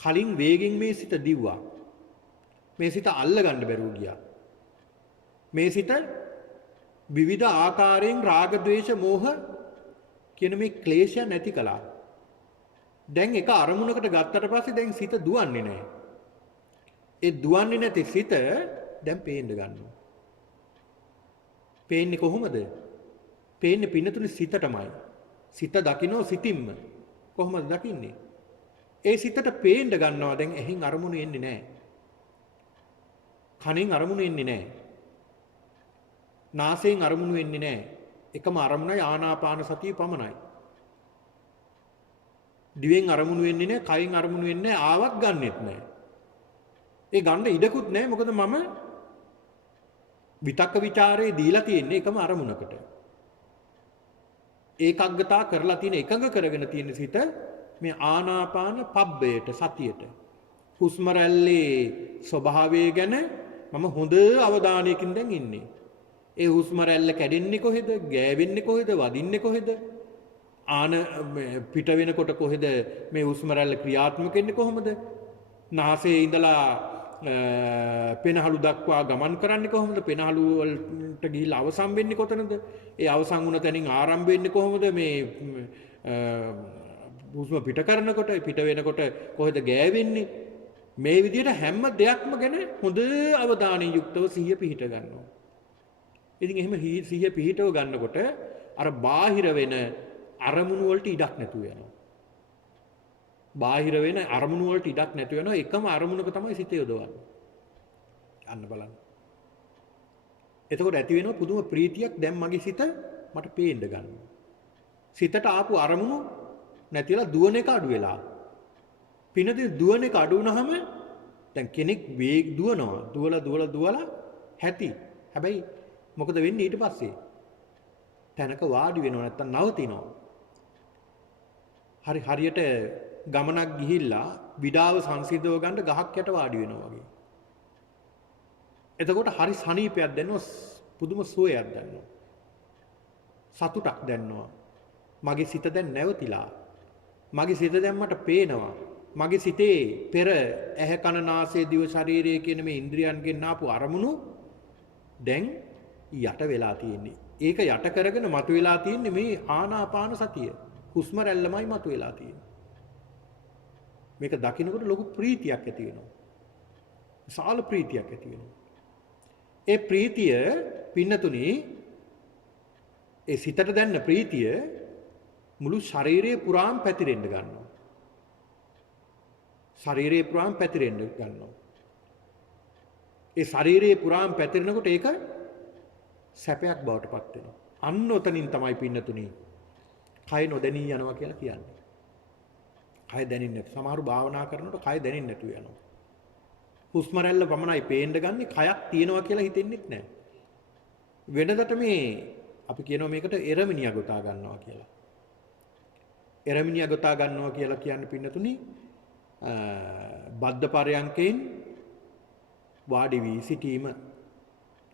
කලින් වේගෙන් මේ සිත දිව්වා. මේ සිත අල්ල ගන්න බැරුව ගියා. මේ සිත විවිධ ආකාරයෙන් රාග ద్వේෂ මෝහ කියන මේ ක්ලේශය නැති කළා. දැන් එක අරමුණකට ගත්තට පස්සේ දැන් සිත දුවන්නේ නැහැ. ඒ දුවන්නේ නැති සිත දැන් පේන්න ගන්නවා. පේන්නේ කොහොමද? පේන්නේ පින්නතුනේ සිතටමයි. සිත දකින්න සිතින්ම. කොහොමද දකින්නේ? ඒ සිතට පේන්න ගන්නවා දැන් එහෙන් අරමුණු එන්නේ නැහැ. කනින් අරමුණු එන්නේ නැහැ. නාසයෙන් අරමුණු වෙන්නේ නැහැ. එකම අරමුණයි ආනාපාන සතිය පමණයි. දිවෙන් අරමුණු වෙන්නේ නැහැ, කයින් අරමුණු වෙන්නේ නැහැ, ආවත් ගන්නෙත් නැහැ. ඒ ගන්න ඉඩකුත් නැහැ. මොකද මම විතක්ක ਵਿਚාරේ දීලා තියෙන්නේ එකම අරමුණකට. ඒකග්ගතා කරලා තියෙන එකඟ කරගෙන තියෙන සිත මේ ආනාපාන පබ්බයට සතියට. හුස්ම රැල්ලේ ස්වභාවය ගැන මම හොඳ අවධානයකින් දැන් ඉන්නේ. ඒ හුස්ම රැල්ල කැඩෙන්නේ කොහෙද? ගෑවෙන්නේ කොහෙද? වදින්නේ කොහෙද? පිට වෙනකොට කොහෙද මේ හුස්ම රැල්ල ක්‍රියාත්මක වෙන්නේ කොහොමද? නාසයේ ඉඳලා පෙනහළු දක්වා ගමන් කරන්නේ කොහොමද? පෙනහළු වලට ගිහිල්ලා අවසන් වෙන්නේ කොතනද? ඒ අවසන් වුණ තැනින් ආරම්භ වෙන්නේ කොහොමද? මේ හුස්ම පිට කරනකොට පිට වෙනකොට කොහෙද ගෑවෙන්නේ? මේ විදිහට හැම දෙයක්ම ගැන හොඳ අවධානයෙන් යුක්තව සිහිය පිහිට ගන්නවා. ඉතින් එහෙම සිහිය පිහිටව ගන්නකොට අර බාහිර වෙන අරමුණු වලට ඉඩක් නැතුව යනවා. බාහිර වෙන අරමුණු වලට ඉඩක් නැතුව යනවා. එකම අරමුණක තමයි සිත යොදවන්නේ. අන්න බලන්න. එතකොට ඇති වෙනවා පුදුම ප්‍රීතියක්. දැන් මගේ සිත මට පේන්න ගන්නවා. සිතට ආපු අරමුණු නැතිලා දුවන එක අඩු වෙලා. පිනදී දුවන එක අඩු වුණාම දැන් කෙනෙක් වේග දුවනවා. දුවලා හැටි. හැබැයි මොකද වෙන්නේ ඊට පස්සේ? තැනක වාඩි වෙනව නැත්තම් නවතිනවා. හරියට ගමනක් ගිහිල්ලා විඩාව සංසිද්ධව ගන්න ගහක් යට වාඩි වෙනවා වගේ. එතකොට හරි සනීපයක් දැනෙනවා, පුදුම සුවයක් දැනෙනවා. සතුටක් දැනෙනවා. මගේ සිත දැන් නැවතිලා. මගේ සිත දැන් මට පේනවා. මගේ සිතේ පෙර ඇහැ කන නාසය දිව ශරීරය කියන මේ ඉන්ද්‍රියන්ගෙන් ආපු අරමුණු දැන් යට වෙලා තියෙන්නේ. ඒක යට කරගෙන මතුවලා තියෙන්නේ මේ ආනාපාන සතිය. හුස්ම රැල්ලමයි මතුවලා තියෙන්නේ. මේක දකින්නකොට ලොකු ප්‍රීතියක් ඇති වෙනවා. විශාල ප්‍රීතියක් ඇති වෙනවා. ඒ ප්‍රීතිය පින්නතුනි ඒ සිතට දැනෙන ප්‍රීතිය මුළු ශරීරයේ පුරාම පැතිරෙන්න ගන්නවා. ශරීරයේ පුරාම පැතිරෙන්න ගන්නවා. ඒ ශරීරයේ පුරාම පැතිරෙනකොට ඒක සැපයක් බවට පත් වෙනවා. අන්න ඔතනින් තමයි පින්නතුනි කය නොදැනී යනවා කියලා කියන්නේ. කය දැනෙන්නේ නැතු. සමහරු භාවනා කරනකොට කය දැනෙන්නේ නැතුව යනවා. හුස්ම රැල්ල පමණයි පේන්න ගන්නේ, කයක් තියෙනවා කියලා හිතෙන්නේ නැහැ. වෙනදට මේ අපි කියනවා මේකට එරමිනිය ගොතා ගන්නවා කියලා. එරමිනිය ගොතා ගන්නවා කියලා කියන්නේ පින්නතුනි බද්ධ පරයන්කෙන් වාඩි වී සිටීම.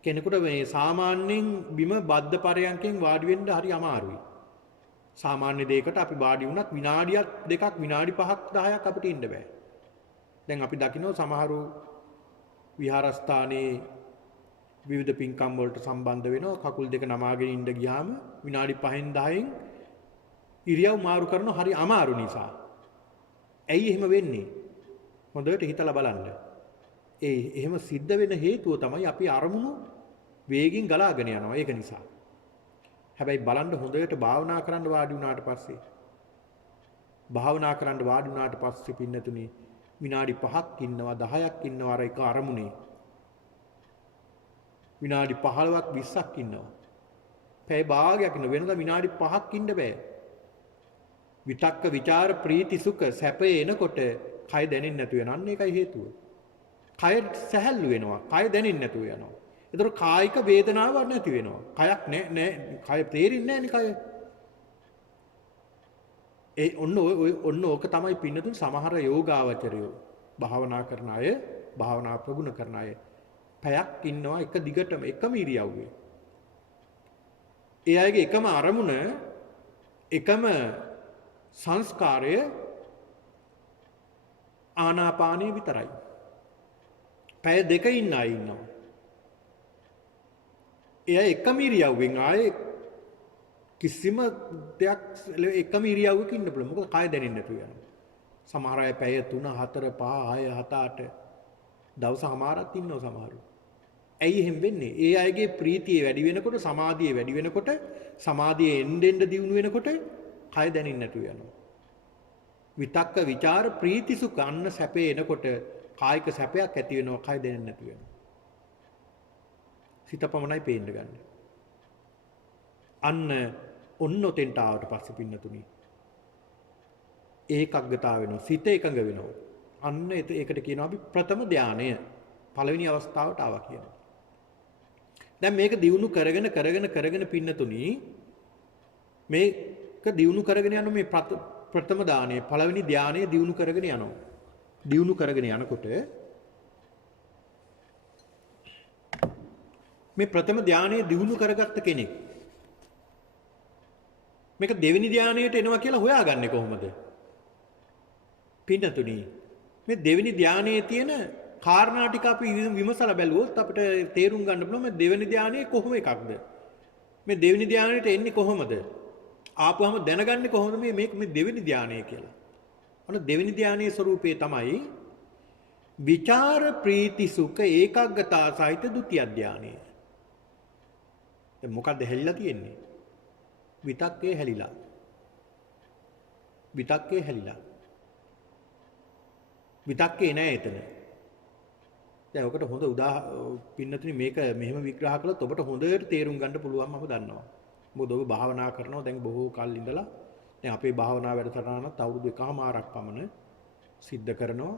කෙනෙකුට මේ සාමාන්‍යයෙන් බිම බද්ධ පරයන්කෙන් වාඩි වෙන්න හරි අමාරුයි. සාමාන්‍ය දෙයකට අපි වාඩි වුණත් විනාඩියක් දෙකක් විනාඩි 5ක් 10ක් අපිට ඉන්න බෑ. දැන් අපි දකිනවා සමහරු විහාරස්ථානයේ විවිධ පින්කම් වලට සම්බන්ධ වෙනවා. කකුල් දෙක නමාගෙන ඉඳ ගියාම විනාඩි 5න් 10න් ඉරියව් මාරු කරන හරි අමාරු නිසා. ඇයි එහෙම වෙන්නේ? හොඳට හිතලා බලන්න. එහෙම සිද්ධ වෙන හේතුව තමයි අපි අරමුණු වේගින් ගලාගෙන යනවා. ඒක නිසා. හැබැයි බලන්න හොඳට භාවනා කරන්න වාඩි වුණාට පස්සේ පින්නතුනි විනාඩි 5ක් ඉන්නවා 10ක් ඉන්නවා අර එක අරමුණේ. විනාඩි 15ක් 20ක් ඉන්නවා. පැය භාගයක් ඉන්න වෙනදා විනාඩි 5ක් ඉන්න බෑ. විතක්ක ਵਿਚාර ප්‍රීති සුඛ සැපේ එනකොට කය දැනෙන්නේ නැතු වෙන. අන්න ඒකයි හේතුව. කය සැහැල්ලු වෙනවා. කය දැනෙන්නේ නැතුව යනවා. ඒතර කායික වේදනාවක් නැති වෙනවා. කයක් නෑ කය තේරෙන්නේ නෑනේ කය. ඔන්න ඕක තමයි පින්නතුන් සමහර යෝගාවචරයෝ භාවනා කරන අය, භාවනා ප්‍රගුණ කරන අය පැයක් ඉන්නවා එක දිගටම එකම ඉරියව්වේ. ඒ අයගේ එකම අරමුණ, එකම සංස්කාරය ආනාපානිය විතරයි. පැය දෙක ඉන්න අය ඉන්නවා. එයා එකම ඉරියව්වෙන් ආයේ කිසිම දෙයක් එකම ඉරියව්වක ඉන්න පුළුවන්. මොකද කය දැනෙන්නේ නැතුව යනවා. සමහර අය පැය 3 4 5 6 7 8 දවසමාරක් ඉන්නවා සමහරු. ඇයි එහෙම වෙන්නේ? ඒ අයගේ ප්‍රීතිය වැඩි වෙනකොට, සමාධිය වැඩි වෙනකොට, සමාධිය එන්න දියුණු වෙනකොට කය දැනෙන්නේ නැතුව යනවා. විතක්ක ਵਿਚාර ප්‍රීති සුඛ අන්න සැපේ එනකොට කායික සැපයක් ඇති වෙනවා, කය දැනෙන්නේ නැතුව යනවා. සිත පමණයි පේන්න ගන්න. අන්න ඔන්න ඔතෙන්ට ආවට පස්සේ පින්නතුනි ඒකග්ගතාව වෙනවා. සිත එකඟ වෙනවා. අන්න ඒකට කියනවා අපි ප්‍රථම ධානය. පළවෙනි අවස්ථාවට ආවා කියනවා. දැන් මේක දියුණු කරගෙන පින්නතුනි මේක දියුණු කරගෙන යන මේ ප්‍රථම දානය පළවෙනි ධානය දියුණු කරගෙන යනවා. දියුණු කරගෙන යනකොට මේ ප්‍රථම ධානය දියුණු කරගත්ත කෙනෙක් මේක දෙවෙනි ධානයට එනවා කියලා හොයාගන්නේ කොහොමද? පින්නතුනි මේ දෙවෙනි ධානයේ තියෙන කාරණා ටික අපි විමසලා බැලුවොත් අපිට තේරුම් ගන්න පුළුවන් මේ දෙවෙනි ධානයේ කොහොම එකක්ද? මේ දෙවෙනි ධානයට එන්නේ කොහොමද? ආපුවම දැනගන්නේ කොහොමද මේ දෙවෙනි ධානය කියලා? අන්න දෙවෙනි ධානයේ ස්වરૂපය තමයි විචාර ප්‍රීති සුඛ ඒකාග්‍රතා සහිත ဒုတိ ය ධානය. දැන් මොකද්ද හැලිලා තියෙන්නේ? විතක්කේ හැලිලා. විතක්කේ හැලිලා. විතක්කේ නෑ එතන. දැන් ඔකට හොඳ පින්නතුනි මේක මෙහෙම විග්‍රහ කළොත් ඔබට හොඳට තේරුම් ගන්න පුළුවන් මම දන්නවා. මොකද ඔබ භාවනා කරනවා දැන් බොහෝ කල් ඉඳලා දැන් අපේ භාවනා වැඩසටහනත් අවුරුදු 1කමාරක් පමණ සිද්ධ කරනවා.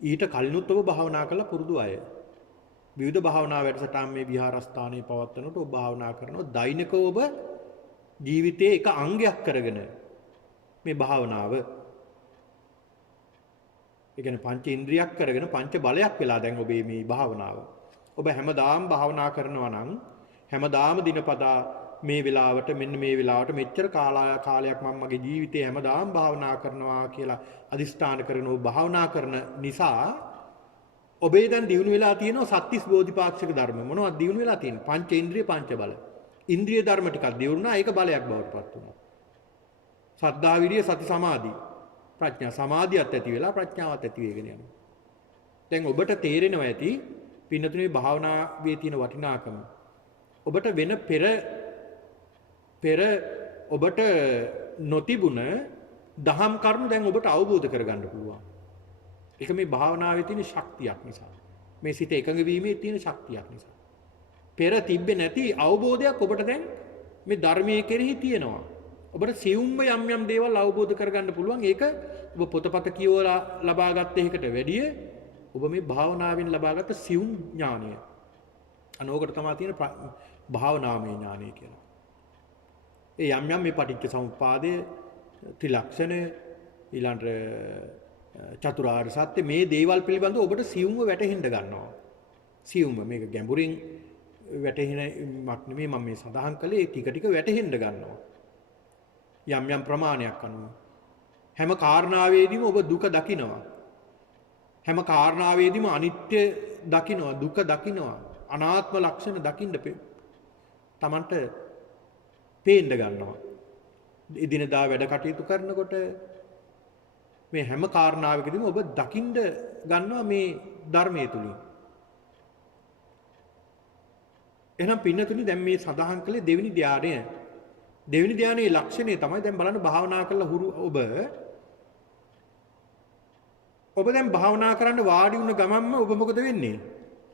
ඊට කලිනුත් ඔබ භාවනා කළා පුරුදු අය. විවිධ භාවනා වැඩසටහන් මේ විහාරස්ථානයේ පවත්වනකොට ඔබ භාවනා කරනවා. දෛනිකව ඔබ ජීවිතයේ එක අංගයක් කරගෙන මේ භාවනාව ඒ කියන්නේ පංච ඉන්ද්‍රියක් කරගෙන පංච බලයක් වෙලා දැන් ඔබේ මේ භාවනාව. ඔබ හැමදාම භාවනා කරනවා නම් හැමදාම දිනපතා මේ වෙලාවට මෙන්න මේ වෙලාවට මෙච්චර කාලයක් මම මගේ ජීවිතේ හැමදාම භාවනා කරනවා කියලා අදිස්ථාන කරන ඔබ භාවනා කරන නිසා ඔබේ දැන් දිනු වෙලා තියෙනවා සත්‍තිස් බෝධිපාක්ෂික ධර්ම. මොනවද දිනු වෙලා තියෙන්නේ? පංච ඉන්ද්‍රිය පංච බල. ඉන්ද්‍රිය ධර්ම ටිකක් දිනුනා ඒක බලයක් බවට පත් වුණා. සද්ධා විරිය සති සමාධි ප්‍රඥා සමාධියත් ඇති වෙලා ප්‍රඥාවත් ඇති වෙගෙන යනවා. දැන් ඔබට තේරෙනවා ඇති පින්නතුනේ භාවනාවේ තියෙන වටිනාකම. ඔබට වෙන පෙර ඔබට නොතිබුණ දහම් කරුණු දැන් ඔබට අවබෝධ කරගන්න පුළුවන්. ඒක මේ භාවනාවේ තියෙන ශක්තියක් නිසා. මේ සිත එකඟ වීමේ තියෙන ශක්තියක් නිසා. පෙර තිබ්බේ නැති අවබෝධයක් ඔබට දැන් මේ ධර්මයේ කෙරෙහි තියෙනවා. ඔබට සියුම්ම යම් දේවල් අවබෝධ කරගන්න පුළුවන්. ඒක ඔබ පොතපත කියවලා ලබාගත්ත එකකට වැඩිය ඔබ මේ භාවනාවෙන් ලබාගත්ත සියුම් ඥානය. අනෝකට තමයි තියෙන භාවනාමය ඥානය කියලා. ඒ යම් මේ පටිච්ච සමුප්පාදයේ ත්‍රිලක්ෂණ ඊළඟට චතුරාර්ය සත්‍ය මේ දේවල් පිළිබඳව ඔබට සියුම්ව වැටහෙන්න ගන්නවා. සියුම්ව මේක ගැඹුරින් වැටහෙනක් නෙමෙයි මම මේ සඳහන් කළේ ටික වැටහෙන්න ගන්නවා. යම් ප්‍රමාණයක් අනුව හැම කාරණාවේදීම ඔබ දුක දකිනවා. හැම කාරණාවේදීම අනිත්‍ය දකිනවා, දුක දකිනවා, අනාත්ම ලක්ෂණ දකින්න තමන්ට පේන්න ගන්නවා. එදිනදා වැඩ කටයුතු කරනකොට මේ හැම කාරණාවකදීම ඔබ දකින්න ගන්නවා මේ ධර්මයේ තුලින්. එහෙනම් පින්නතුනි දැන් මේ සඳහන් කළේ දෙවෙනි ධානය. දෙවෙනි ධානයේ ලක්ෂණය තමයි දැන් බලන්න භාවනා කරලා හුරු ඔබ දැන් භාවනා කරන්න වාඩි වුණ ගමන්ම ඔබ මොකද වෙන්නේ?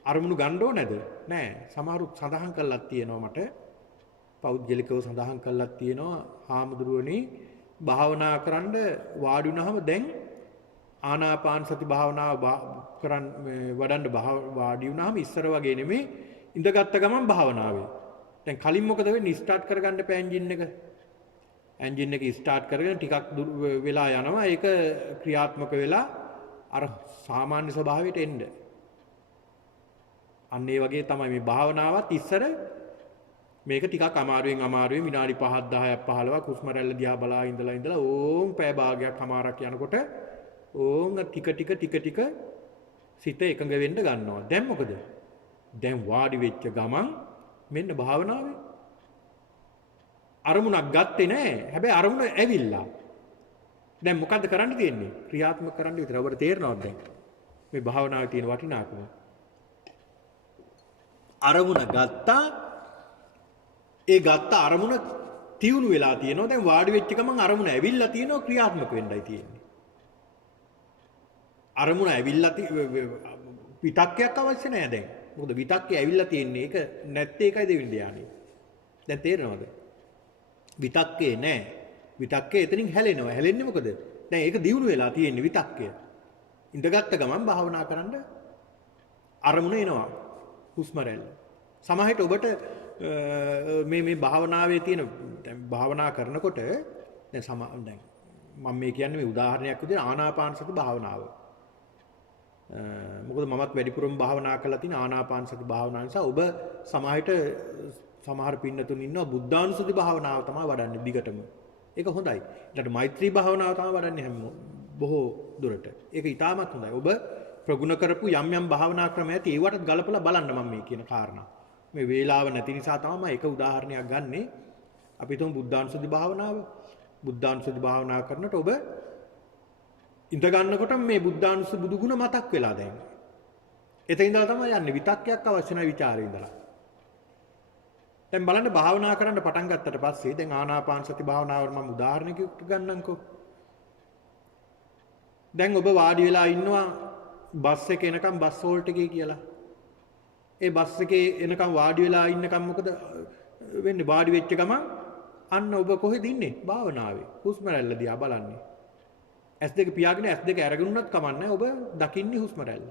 අරමුණු ගන්න ඕනේද? නෑ. සමහරු සඳහන් කළා තියෙනවා මට. පෞද්ගලිකව සඳහන් කළා තියෙනවා හාමුදුරුවනේ භාවනා කරන්න වාඩි වුණාම දැන් ආනාපාන සති භාවනාව වඩන්න වාඩි වුණාම ඉස්සර වගේ නෙමෙයි ඉඳගත්ත ගමන් භාවනාවේ. දැන් කලින් මොකද වෙන්නේ? ස්ටාර්ට් කරගන්න එපා එන්ජින් එක. එන්ජින් එක ස්ටාර්ට් කරගෙන ටිකක් වෙලා යනවා. ඒක ක්‍රියාත්මක වෙලා අර සාමාන්‍ය ස්වභාවයට එන්න. අන්න ඒ වගේ තමයි මේ භාවනාවත් ඉස්සර මේක ටිකක් අමාරුවෙන් විනාඩි 5ක් 10ක් 15ක් හුස්ම රැල්ල දිහා බලා ඉඳලා ඕම් පැය භාගයක් අමාරක් යනකොට ඕම් ටික සිත එකඟ වෙන්න ගන්නවා. දැන් මොකද? දැන් වාඩි වෙච්ච ගමන් මෙන්න භාවනාවේ අරමුණක් ගත්තේ නැහැ. හැබැයි අරමුණ ඇවිල්ලා. දැන් මොකද්ද කරන්න තියෙන්නේ? ක්‍රියාත්මක කරන්න විතරයි. ඔබට තේරෙනවද දැන්? මේ භාවනාවේ තියෙන වටිනාකම. අරමුණ ගත්තා. ඒ ගත්ත අරමුණ තියුණු වෙලා තියෙනවා. දැන් වාඩි වෙච්ච ගමන් අරමුණ ඇවිල්ලා තියෙනවා ක්‍රියාත්මක වෙන්නයි තියෙන්නේ. අරමුණ ඇවිල්ලා විතක්කයක් අවශ්‍ය නැහැ දැන්. මොකද විතක්කේ ඇවිල්ලා තියෙන්නේ. ඒක නැත්තේ එකයි දෙවෙනි ධානය. දැන් තේරෙනවද? විතක්කේ නෑ. විතක්කේ එතනින් හැලෙනවා. හැලෙන්නේ මොකද? දැන් ඒක දියුණු වෙලා තියෙන්නේ විතක්කය. ඉඳගත්ත ගමන් භාවනා කරන්න අරමුණ එනවා. හුස්ම රැල්ල. සමහරවිට ඔබට මේ භාවනාවේ තියෙන දැන් භාවනා කරනකොට දැන් මම මේ කියන්නේ මේ උදාහරණයක් විදිහට ආනාපාන සති භාවනාව. මොකද මමත් වැඩිපුරම භාවනා කරලා තියෙන ආනාපාන සති භාවනාව නිසා ඔබ සමහර පින්නතුන් ඉන්නවා බුද්ධානුස්සති භාවනාව තමයි වඩන්නේ දිගටම. ඒක හොඳයි. ඊට මෛත්‍රී භාවනාව තමයි වඩන්නේ බොහෝ දුරට. ඒක ඊටමත් හොඳයි. ඔබ ප්‍රගුණ කරපු යම් භාවනා ක්‍රම ඇති ඒවට ගලපලා බලන්න මම මේ කියන කාරණා. මේ වේලාව නැති නිසා තමයි එක උදාහරණයක් ගන්නෙ. අපි තුමු බුද්ධානුස්සති භාවනාව. බුද්ධානුස්සති භාවනා කරනකොට ඔබ ඉඳ ගන්නකොට මේ බුද්ධානුස්සති බුදු ගුණ මතක් වෙලා දැන්. එතන ඉඳලා තමයි යන්නේ විතක්කයක් අවශ්‍ය නැහැ ਵਿਚාරේ ඉඳලා. දැන් බලන්න භාවනා කරන්න පටන් ගත්තට පස්සේ දැන් ආනාපාන සති භාවනාවට මම උදාහරණයක් ගන්නම්කෝ. දැන් ඔබ වාඩි වෙලා ඉන්නවා බස් එකේ එනකම් බස් හෝල්ට් එකේ කියලා. ඒ බස් එකේ එනකම් වාඩි වෙලා ඉන්නකම් මොකද වෙන්නේ? වාඩි වෙච්ච ගමන් අන්න ඔබ කොහෙද ඉන්නේ? භාවනාවේ. හුස්ම රැල්ල දිහා බලන්නේ. S2 පියාගෙන S2 අරගෙනුනත් කමන්නේ ඔබ දකින්නේ හුස්ම රැල්ල.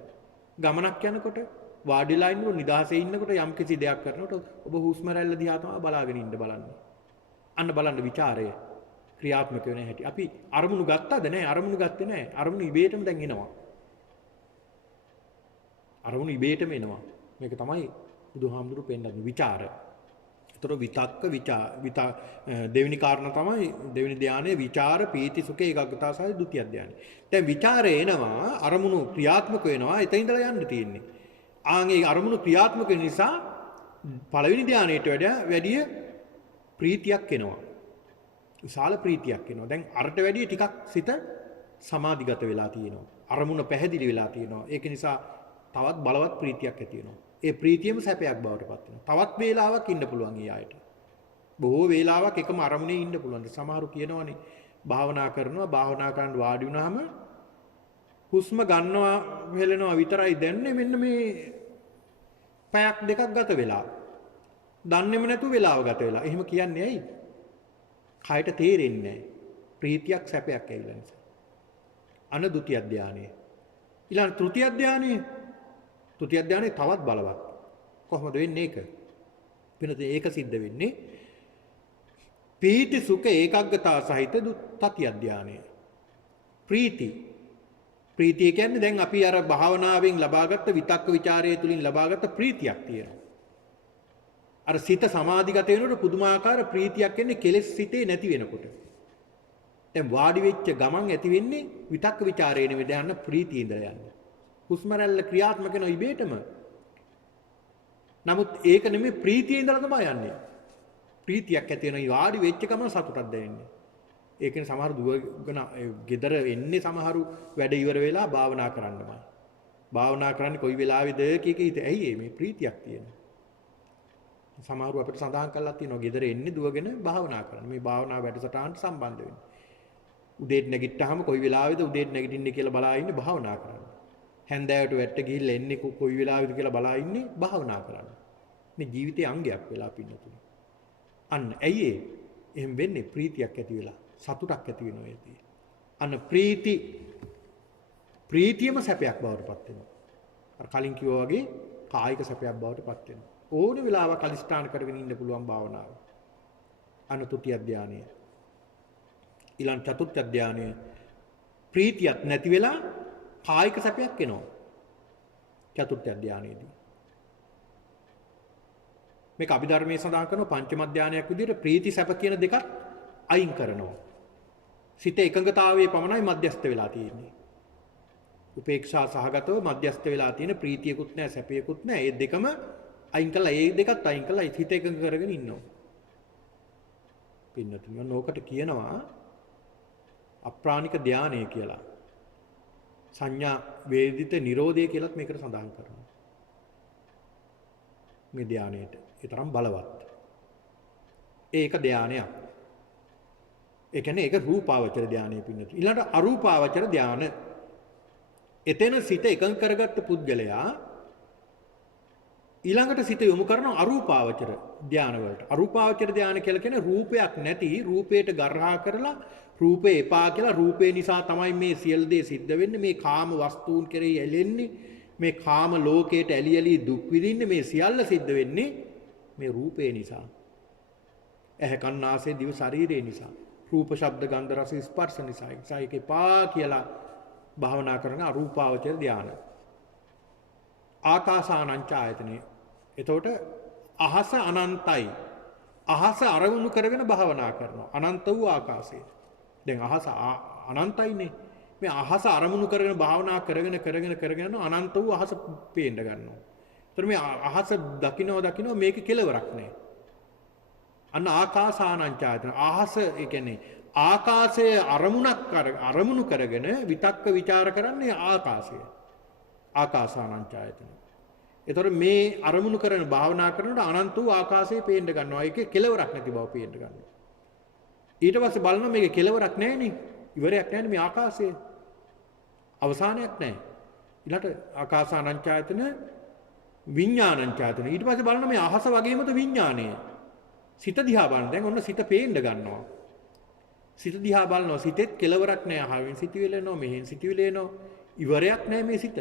ගමනක් යනකොට වාඩිලා ඉන්නකොට නිදාසේ ඉන්නකොට යම් කිසි දෙයක් කරනකොට ඔබ හුස්ම රැල්ල දිහා තමයි බලාගෙන ඉන්න බලන්නේ. අන්න බලන්න ਵਿਚාරය ක්‍රියාත්මක වෙන හැටි. අපි අරමුණු ගත්තද නැහැ? අරමුණු ගත්තේ නැහැ. අරමුණු ඉබේටම දැන් එනවා. අරමුණු ඉබේටම එනවා. මේක තමයි බුදුහාමුදුරු පෙන්නන්නේ විචාර. ඒතර විතක්ක දෙවෙනි කාරණා තමයි දෙවෙනි ධානයේ විචාර පීති සුඛ ඒකාග්‍රතාව සහ ဒုတိ ය ධානය. දැන් විචාරය එනවා අරමුණු ක්‍රියාත්මක වෙනවා එතන ඉඳලා යන්න තියෙන්නේ. ආන්ගේ අරමුණු ක්‍රියාත්මක නිසා පළවෙනි ධානයට වැඩිය ප්‍රීතියක් එනවා. විශාල ප්‍රීතියක් එනවා. දැන් අරට වැඩිය ටිකක් සිත සමාධිගත වෙලා තියෙනවා. අරමුණ පැහැදිලි වෙලා තියෙනවා. ඒක නිසා තවත් බලවත් ප්‍රීතියක් ඇති වෙනවා. ඒ ප්‍රීතියම සැපයක් බවට පත් වෙනවා. තවත් වේලාවක් ඉන්න පුළුවන් ඊ ආයත. බොහෝ වේලාවක් එකම අරමුණේ ඉන්න පුළුවන්. සමහරු කියනවානේ භාවනා කරන්න වාඩි වුණාම හුස්ම ගන්නවා හෙලනවා විතරයි දැනන්නේ මෙන්න මේ පැයක් දෙකක් ගත වෙලා. දන්නේම නැතුව වේලාව ගත වෙලා. එහෙම කියන්නේ ඇයි? කයට තේරෙන්නේ නැහැ. ප්‍රීතියක් සැපයක් ඇවිල්ලා නිසා. අන ဒုတိ ය ධානය. ඊළඟ තෘතිය ධානය. තෘතිය ධානය තවත් බලවත්. කොහොමද වෙන්නේ ඒක? වෙනද ඒක සිද්ධ වෙන්නේ පීති සුඛ ඒකාග්‍රතාව සහිත තතිය ධානය. ප්‍රීතිය කියන්නේ දැන් අපි අර භාවනාවෙන් ලබාගත්ත විතක්ක ਵਿਚාරයේ තුලින් ලබාගත්ත ප්‍රීතියක් තියෙනවා. අර සිත සමාධිගත වෙනකොට පුදුමාකාර ප්‍රීතියක් එන්නේ කෙලෙස් සිතේ නැති වෙනකොට. දැන් වාඩි වෙච්ච ගමන් ඇති වෙන්නේ විතක්ක ਵਿਚාරයේ නෙවෙයි දැන් ප්‍රීතිය ඉඳලා යන්නේ. හුස්ම රැල්ල ක්‍රියාත්මක වෙන ඉබේටම. නමුත් ඒක නෙමෙයි ප්‍රීතිය ඉඳලා තමයි යන්නේ. ප්‍රීතියක් ඇති වෙන වාඩි වෙච්ච ගමන් සතුටක් දැනෙන්නේ. ඒකනේ සමහර දුවගෙන ගෙදර එන්නේ සමහරු වැඩ ඉවර වෙලා භාවනා කරන්නමයි. භාවනා කරන්නේ කොයි වෙලාවෙද කීක හිතේ. ඇයි මේ ප්‍රීතියක් තියෙනවා. සමහරව අපිට සඳහන් කරලා තියෙනවා ගෙදර එන්නේ දුවගෙන භාවනා කරන්න. මේ භාවනා වැඩසටහනට සම්බන්ධ වෙන්න. උදේට නැගිට්ටාම කොයි වෙලාවෙද උදේට නැගිටින්නේ කියලා බලා ඉන්නේ භාවනා කරන්න. හැන්දෑවට වැට්ට ගිහිල්ලා එන්නේ කොයි වෙලාවෙද කියලා බලා ඉන්නේ භාවනා කරන්න. මේ ජීවිතයේ අංගයක් වෙලා පින්නතුනේ. අන්න ඇයි ඒ? එහෙම වෙන්නේ ප්‍රීතියක් ඇති වෙලා සතුටක් ඇති වෙනවා ඒකේ. අන්න ප්‍රීතියම සැපයක් බවට පත් වෙනවා. අර කලින් කිව්වා වගේ කායික සැපයක් බවට පත් වෙනවා. ඕන වෙලාවක අදිස්ථාන කරගෙන ඉන්න පුළුවන් භාවනාව. අන්න තුතිය ධානය. ඊළඟ චතුර්ථ ධානය. ප්‍රීතියක් නැති වෙලා කායික සැපයක් එනවා. චතුර්ථ ධානයේදී. මේක අභිධර්මයේ සඳහන් කරන පංචම ධානයක් විදිහට ප්‍රීති සැප කියන දෙකත් අයින් කරනවා. සිත එකඟතාවයේ පමණයි මධ්‍යස්ත වෙලා තියෙන්නේ. උපේක්ෂා සහගතව මධ්‍යස්ත වෙලා තියෙන ප්‍රීතියකුත් නැහැ සැපයකුත් නැහැ. මේ දෙකම අයින් කළා. ඒ දෙකත් අයින් කළා හිත එකඟ කරගෙන ඉන්නවා. පින්නතුන් නෝකට කියනවා අප්‍රාණික ධානය කියලා. සංඥා වේදිත නිරෝධය කියලාත් මේකට සඳහන් කරනවා. මේ ධානයේට ඒ තරම් බලවත්. ඒක ධානයක්. ඒ කියන්නේ ඒක රූපාවචර ධානය පින්නතුන්. ඊළඟට අරූපාවචර ධාන. එතන සිත එකඟ කරගත්ත පුද්ගලයා ඊළඟට සිත යොමු කරන අරූපාවචර ධානය වලට. අරූපාවචර ධානය කියලා කියන්නේ රූපයක් නැති රූපයට ගර්හා කරලා රූපේ එපා කියලා රූපේ නිසා තමයි මේ සියලු දේ සිද්ධ වෙන්නේ. මේ කාම වස්තුන් කෙරෙහි ඇලෙන්නේ. මේ කාම ලෝකයට ඇලි ඇලි දුක් විඳින්නේ මේ සියල්ල සිද්ධ වෙන්නේ මේ රූපේ නිසා. ඇහැ කන් නාසය දිව ශරීරය නිසා. රූප ශබ්ද ගන්ධ රස ස්පර්ශ නිසා. ඒකේ පා කියලා භාවනා කරන අරූපාවචර ධානය. ආකාසානංචායතනෙ. එතකොට අහස අනන්තයි. අහස අරමුණු කරගෙන භාවනා කරනවා. අනන්ත වූ ආකාශය. දැන් අහස අනන්තයිනේ. මේ අහස අරමුණු කරගෙන භාවනා කරගෙන අනන්ත වූ අහස පේන්න ගන්නවා. ඒතර මේ අහස දකින්න මේක කෙලවරක් නෑ. අන්න ආකාසානංචායතන. අහස ඒ කියන්නේ ආකාශයේ අරමුණු කරගෙන විතක්ක ਵਿਚාර කරන්නේ ආකාශය. ආකාසානංචායතන. ඒතර මේ අරමුණු කරන භාවනා කරනකොට අනන්ත වූ ආකාශය පේන්න ගන්නවා. ඒකේ කෙලවරක් නැති බව පේන්න ගන්නවා. ඊට පස්සේ බලනවා මේකේ කෙලවරක් නැහැනේ. ඉවරයක් නැහැනේ මේ ආකාශයේ. අවසානයක් නැහැ. ඊළඟට ආකාසානංචායතන විඥානංචායතන. ඊට පස්සේ බලනවා මේ අහස වගේමද විඥානය. සිත දිහා බලන දැන් ඔන්න සිත පේන්න ගන්නවා. සිත දිහා බලනවා සිතෙත් කෙලවරක් නැහැ. අහවෙන් සිටිවිල එනවා මෙහෙන් සිටිවිල එනවා. ඉවරයක් නැහැ මේ සිත.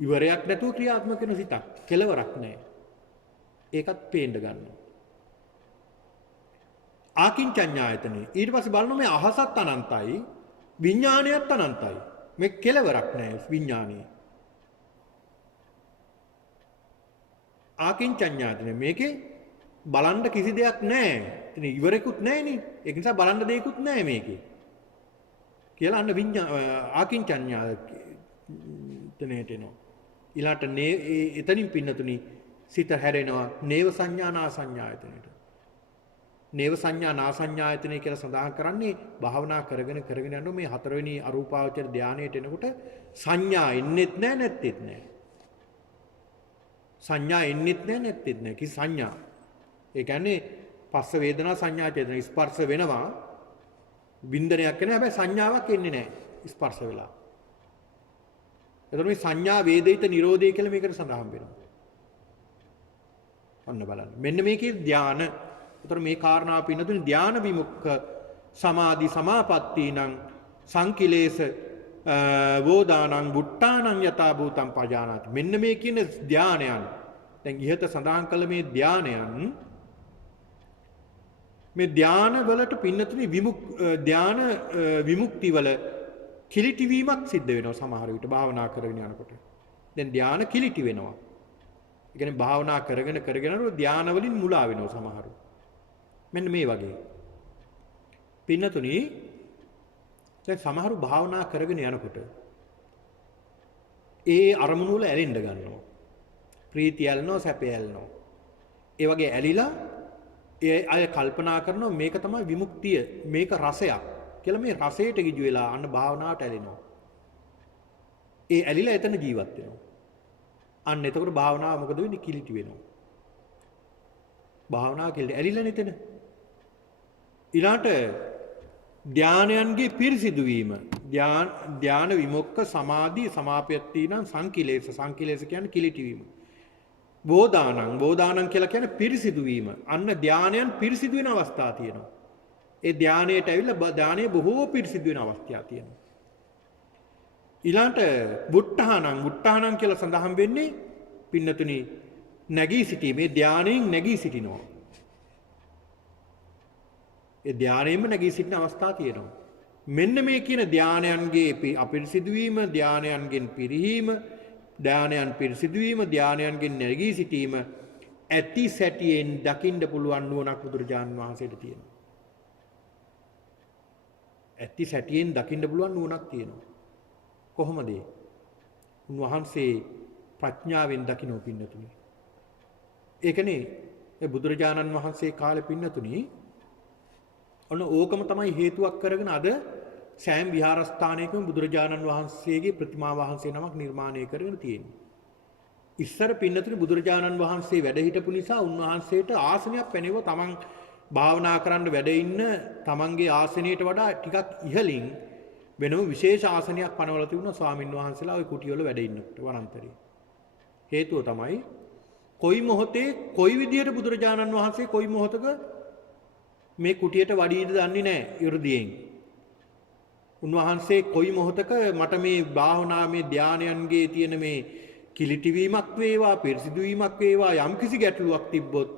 ඉවරයක් නැතුව ක්‍රියාත්මක වෙන සිතක්. කෙලවරක් නැහැ. ඒකත් පේන්න ගන්නවා. ආකින්චඤ්ඤායතනෙ. ඊට පස්සේ බලනවා මේ අහසත් අනන්තයි, විඥානයත් අනන්තයි. මේ කෙලවරක් නැහැ විඥානයේ. ආකින්චඤ්ඤායතනෙ මේකේ බලන්න කිසි දෙයක් නැහැ. එතන ඉවරෙකුත් නැහැ නේ. ඒක නිසා බලන්න දෙයක්වත් නැහැ මේකේ. කියලා අන්න ආකින්චඤ්ඤායතනෙට එනවා. ඊළාට එතනින් පින්නතුනි සිත හැරෙනවා නේව සංඥා නා සංඥායතනෙට. නේව සංඥා නා සංඥායතනෙ කියලා සඳහන් කරන්නේ භාවනා කරගෙන යනවා මේ හතරවෙනි අරූපාවචර ධානයට එනකොට සංඥා එන්නෙත් නැහැ නැත්තේත් නැහැ. සංඥා එන්නෙත් නැහැ නැත්තේත් නැහැ. කි සංඥා. ඒ කියන්නේ පස්ස වේදනා සංඥා චේතන ස්පර්ශ වෙනවා. වින්දනයක් වෙනවා. හැබැයි සංඥාවක් එන්නේ නැහැ ස්පර්ශ වෙලා. එතකොට මේ සංඥා වේදිත නිරෝධය කියලා මේකට සඳහන් වෙනවා. ඔන්න බලන්න. මෙන්න මේකේ ධාන. එතකොට මේ කාරණාව පින්නතුනි ධාන විමුක්ඛ සමාධි සමාපත්තීනං සංකිලේශ වෝදානං බුට්ටානං යතා භූතං පජානාති. මෙන්න මේ කියන ධානයන්. දැන් ඉහත සඳහන් කළ මේ ධානයන් මේ ධාන වලට පින්නතුනි ධාන විමුක්ති වල කිලිටි වීමක් සිද්ධ වෙනවා සමහර විට භාවනා කරගෙන යනකොට. දැන් ධාන කිලිටි වෙනවා. ඒ කියන්නේ භාවනා කරගෙන යනකොට ධාන වලින් මුලා වෙනවා සමහරු. මෙන්න මේ වගේ. පින්නතුනි දැන් සමහරු භාවනා කරගෙන යනකොට ඒ අරමුණු වල ඇලෙන්න ගන්නවා. ප්‍රීතිය ඇලෙනවා, සැපය ඇලෙනවා. ඒ වගේ ඇලිලා ඒ අය කල්පනා කරනවා මේක තමයි විමුක්තිය, මේක රසයක් කියලා මේ රසයට ගිජු වෙලා අන්න භාවනාවට ඇලෙනවා. ඒ ඇලිලා එතන ජීවත් වෙනවා. අන්න එතකොට භාවනාව මොකද වෙන්නේ? කිලිටි වෙනවා. භාවනාව කිලිටි ඇලිලා නෙතන. ඊළාට ධානයන්ගේ පිරිසිදු වීම ධාන විමුක්ඛ සමාධි සමාපත්තිනම් සංකිලේශ කියන්නේ කිලිටි වීම. බෝධානං කියලා කියන්නේ පිරිසිදු වීම. අන්න ධානයන් පිරිසිදු වෙන අවස්ථා තියෙනවා. ඒ ධානයට ඇවිල්ලා ධානයේ බොහෝ පිරිසිදු වෙන අවස්ථා තියෙනවා. ඊළාට බුට්ටානං කියලා සඳහන් වෙන්නේ පින්නතුනි නැගී සිටීමේ ධානයෙන් නැගී සිටිනවා. ඒ ධානයෙන්ම නැගී සිටින අවස්ථා තියෙනවා. මෙන්න මේ කියන ධානයන්ගේ අපිරිසිදු වීම, ධානයන්ගෙන් පිරිහීම, ධානයන් පිරිසිදු වීම, ධානයන්ගෙන් නැගී සිටීම ඇති සැටියෙන් දකින්න පුළුවන් නුවණක් බුදුරජාන් වහන්සේට තියෙනවා. ඇති සැටියෙන් දකින්න පුළුවන් නුවණක් තියෙනවා. කොහොමද? උන්වහන්සේ ප්‍රඥාවෙන් දකින්න පින්නතුනි. ඒකනේ ඒ බුදුරජාණන් වහන්සේ කාලේ පින්නතුනි ඔන්න ඕකම තමයි හේතුවක් කරගෙන අද සෑම විහාරස්ථානයකම බුදුරජාණන් වහන්සේගේ ප්‍රතිමා වහන්සේ නමක් නිර්මාණය කරගෙන තියෙනවා. ඉස්සර පින්නතුනි බුදුරජාණන් වහන්සේ වැඩ හිටපු නිසා උන්වහන්සේට ආසනයක් පැනෙව තමන් භාවනා කරන්න වැඩ ඉන්න තමන්ගේ ආසනයට වඩා ටිකක් ඉහළින් වෙනම විශේෂ ආසනයක් පනවලා තිබුණා ස්වාමින් වහන්සේලා ওই කුටිවල වැඩ ඉන්නකොට වනාන්තරේ. හේතුව තමයි කොයි මොහොතේ කොයි විදියට බුදුරජාණන් වහන්සේ කොයි මොහොතක මේ කුටියට වඩීද දන්නේ නැහැ 이르දියෙන්. උන්වහන්සේ කොයි මොහොතක මට මේ භාවනාවේ ධානයන්ගේ තියෙන මේ කිලිටිවීමක් වේවා පිරිසිදු වීමක් වේවා යම්කිසි ගැටලුවක් තිබ්බොත්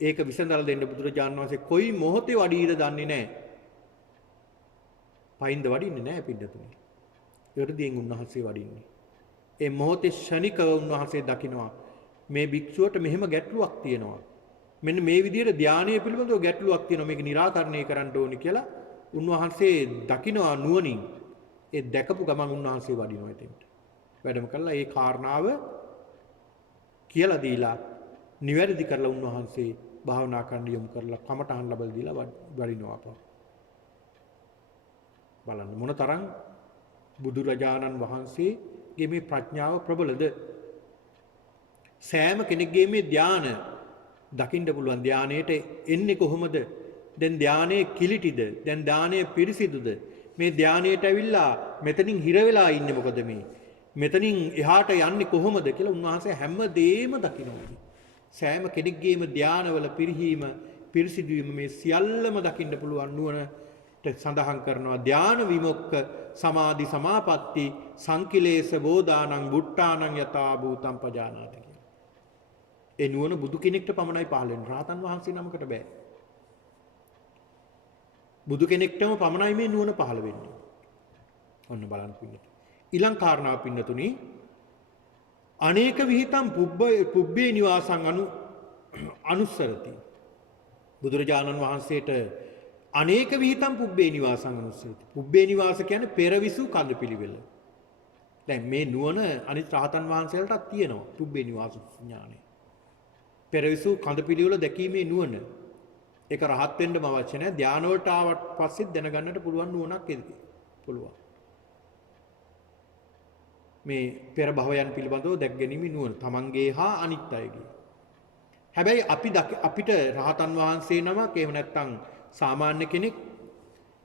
ඒක විසඳලා දෙන්න බුදුරජාණන් වහන්සේ කොයි මොහොතේ වඩීද දන්නේ නැහැ. පයින්ද වඩින්නේ නැහැ පින්නතුනි. 이르දියෙන් උන්වහන්සේ වඩින්නේ. ඒ මොහොතේ ශනිකව උන්වහන්සේ දකිනවා මේ භික්ෂුවට මෙහෙම ගැටලුවක් තියෙනවා. මෙන්න මේ විදිහට ධානයේ පිළිබඳව ගැටලුවක් තියෙනවා. මේක निराකරණය කරන්න ඕනේ කියලා උන්වහන්සේ දකිනවා නුවණින්. ඒ දැකපු ගමන් උන්වහන්සේ වඩිනවා එතෙන්ට. වැඩම කළා ඒ කාරණාව කියලා දීලා නිවැරදි කරලා උන්වහන්සේ භාවනා කරන්න යොමු කරලා කමටහන් ලැබලා දීලා වඩිනවා අප. බලන්න මොනතරම් බුදුරජාණන් වහන්සේගේ මේ ප්‍රඥාව ප්‍රබලද. සෑම කෙනෙක්ගේ මේ ධාන දකින්න පුළුවන්. ධානයට එන්නේ කොහොමද? දැන් ධානයේ කිලිටිද? දැන් ධානයේ පිරිසිදුද? මේ ධානයට ඇවිල්ලා මෙතනින් හිර වෙලා ඉන්නේ මොකද මේ? මෙතනින් එහාට යන්නේ කොහොමද කියලා උන්වහන්සේ හැම දෙයක්ම දකිනවා. සෑම කෙනෙක්ගේම ධානවල පිරිහීම පිරිසිදු වීම මේ සියල්ලම දකින්න පුළුවන් නුවණට සඳහන් කරනවා. ධාන විමුක්ඛ සමාධි සමාපatti සංකිලේශ බෝධානං බුට්ටානං යතා භූතං පජානාති කියලා. ඒ නුවණ බුදු කෙනෙක්ට පමණයි පහළ වෙන්නේ. රහතන් වහන්සේ නමකට බෑ. බුදු කෙනෙක්ටම පමණයි මේ නුවණ පහළ වෙන්නේ. ඔන්න බලන්න පින්නතුනි. ඊළඟ කාරණාව පින්නතුනි අනේක විහිතම් පුබ්බේ නිවාසං අනුස්සරති. බුදුරජාණන් වහන්සේට අනේක විහිතම් පුබ්බේ නිවාසං අනුස්සරති. පුබ්බේ නිවාස කියන්නේ පෙරවිසු කඳපිලිවෙල. දැන් මේ නුවණ අනිත් රහතන් වහන්සේලටත් තියෙනවා. පුබ්බේ නිවාස ඥානය. පෙරවිසු කඳපිලිවෙල දැකීමේ නුවණ. ඒක රහත් වෙන්නම අවශ්‍ය නැහැ. ධාන වලට ආවට පස්සේ දැනගන්නට පුළුවන් නුවණක් පුළුවන්. මේ පෙර භවයන් පිළිබඳව දැක් ගැනීම නුවණ තමන්ගේ හා අනිත් අයගේ. හැබැයි අපිට රහතන් වහන්සේ නමක් එහෙම නැත්නම් සාමාන්‍ය කෙනෙක්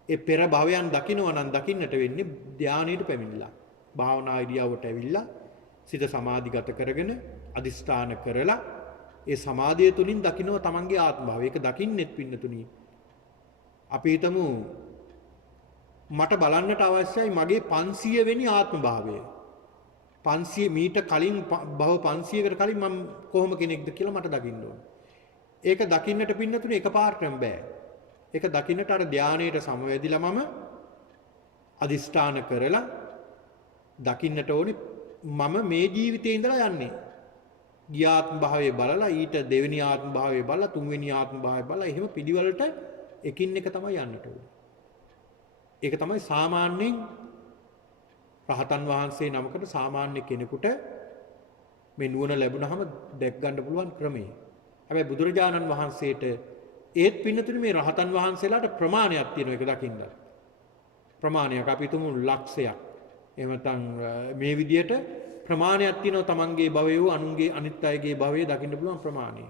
ඒ පෙර භවයන් දකිනවා නම් දකින්නට වෙන්නේ ධානයට පැමිණිලා. භාවනා ඉරියව්වට ඇවිල්ලා සිත සමාධිගත කරගෙන අදිස්ථාන කරලා ඒ සමාධිය තුලින් දකිනවා තමන්ගේ ආත්ම භාවය. ඒක දකින්නෙත් පින්නතුණි. අපි හිතමු මට බලන්නට අවශ්‍යයි මගේ 500 වෙනි ආත්ම භාවය. 500 මීට කලින් භව 500කට කලින් මම කොහොම කෙනෙක්ද කියලා මට දකින්න ඕන. ඒක දකින්නට පින්නතුනේ එකපාරටම බෑ. ඒක දකින්නට අර ධානයේට සමවැදිලා මම අදිස්ථාන කරලා දකින්නට ඕනේ මම මේ ජීවිතේ ඉඳලා යන්නේ. ගිය ආත්ම භාවයේ බලලා ඊට දෙවෙනි ආත්ම භාවයේ බලලා තුන්වෙනි ආත්ම භාවයේ බලලා එහෙම පිළිවෙලට එකින් එක තමයි යන්නට ඕනේ. ඒක තමයි සාමාන්‍යයෙන් රහතන් වහන්සේ නමකට සාමාන්‍ය කෙනෙකුට මේ නුවණ ලැබුණාම දැක් ගන්න පුළුවන් ක්‍රමය. හැබැයි බුදුරජාණන් වහන්සේට ඒත් පින්නතුනේ මේ රහතන් වහන්සේලාට ප්‍රමාණයක් තියෙනවා ඒක දකින්න. ප්‍රමාණයක් අපි තුමු ලක්ෂයක්. එහෙම නැත්නම් මේ විදියට ප්‍රමාණයක් තියෙනවා තමන්ගේ භවයේ අනුන්ගේ අනිත් අයගේ භවයේ දකින්න පුළුවන් ප්‍රමාණය.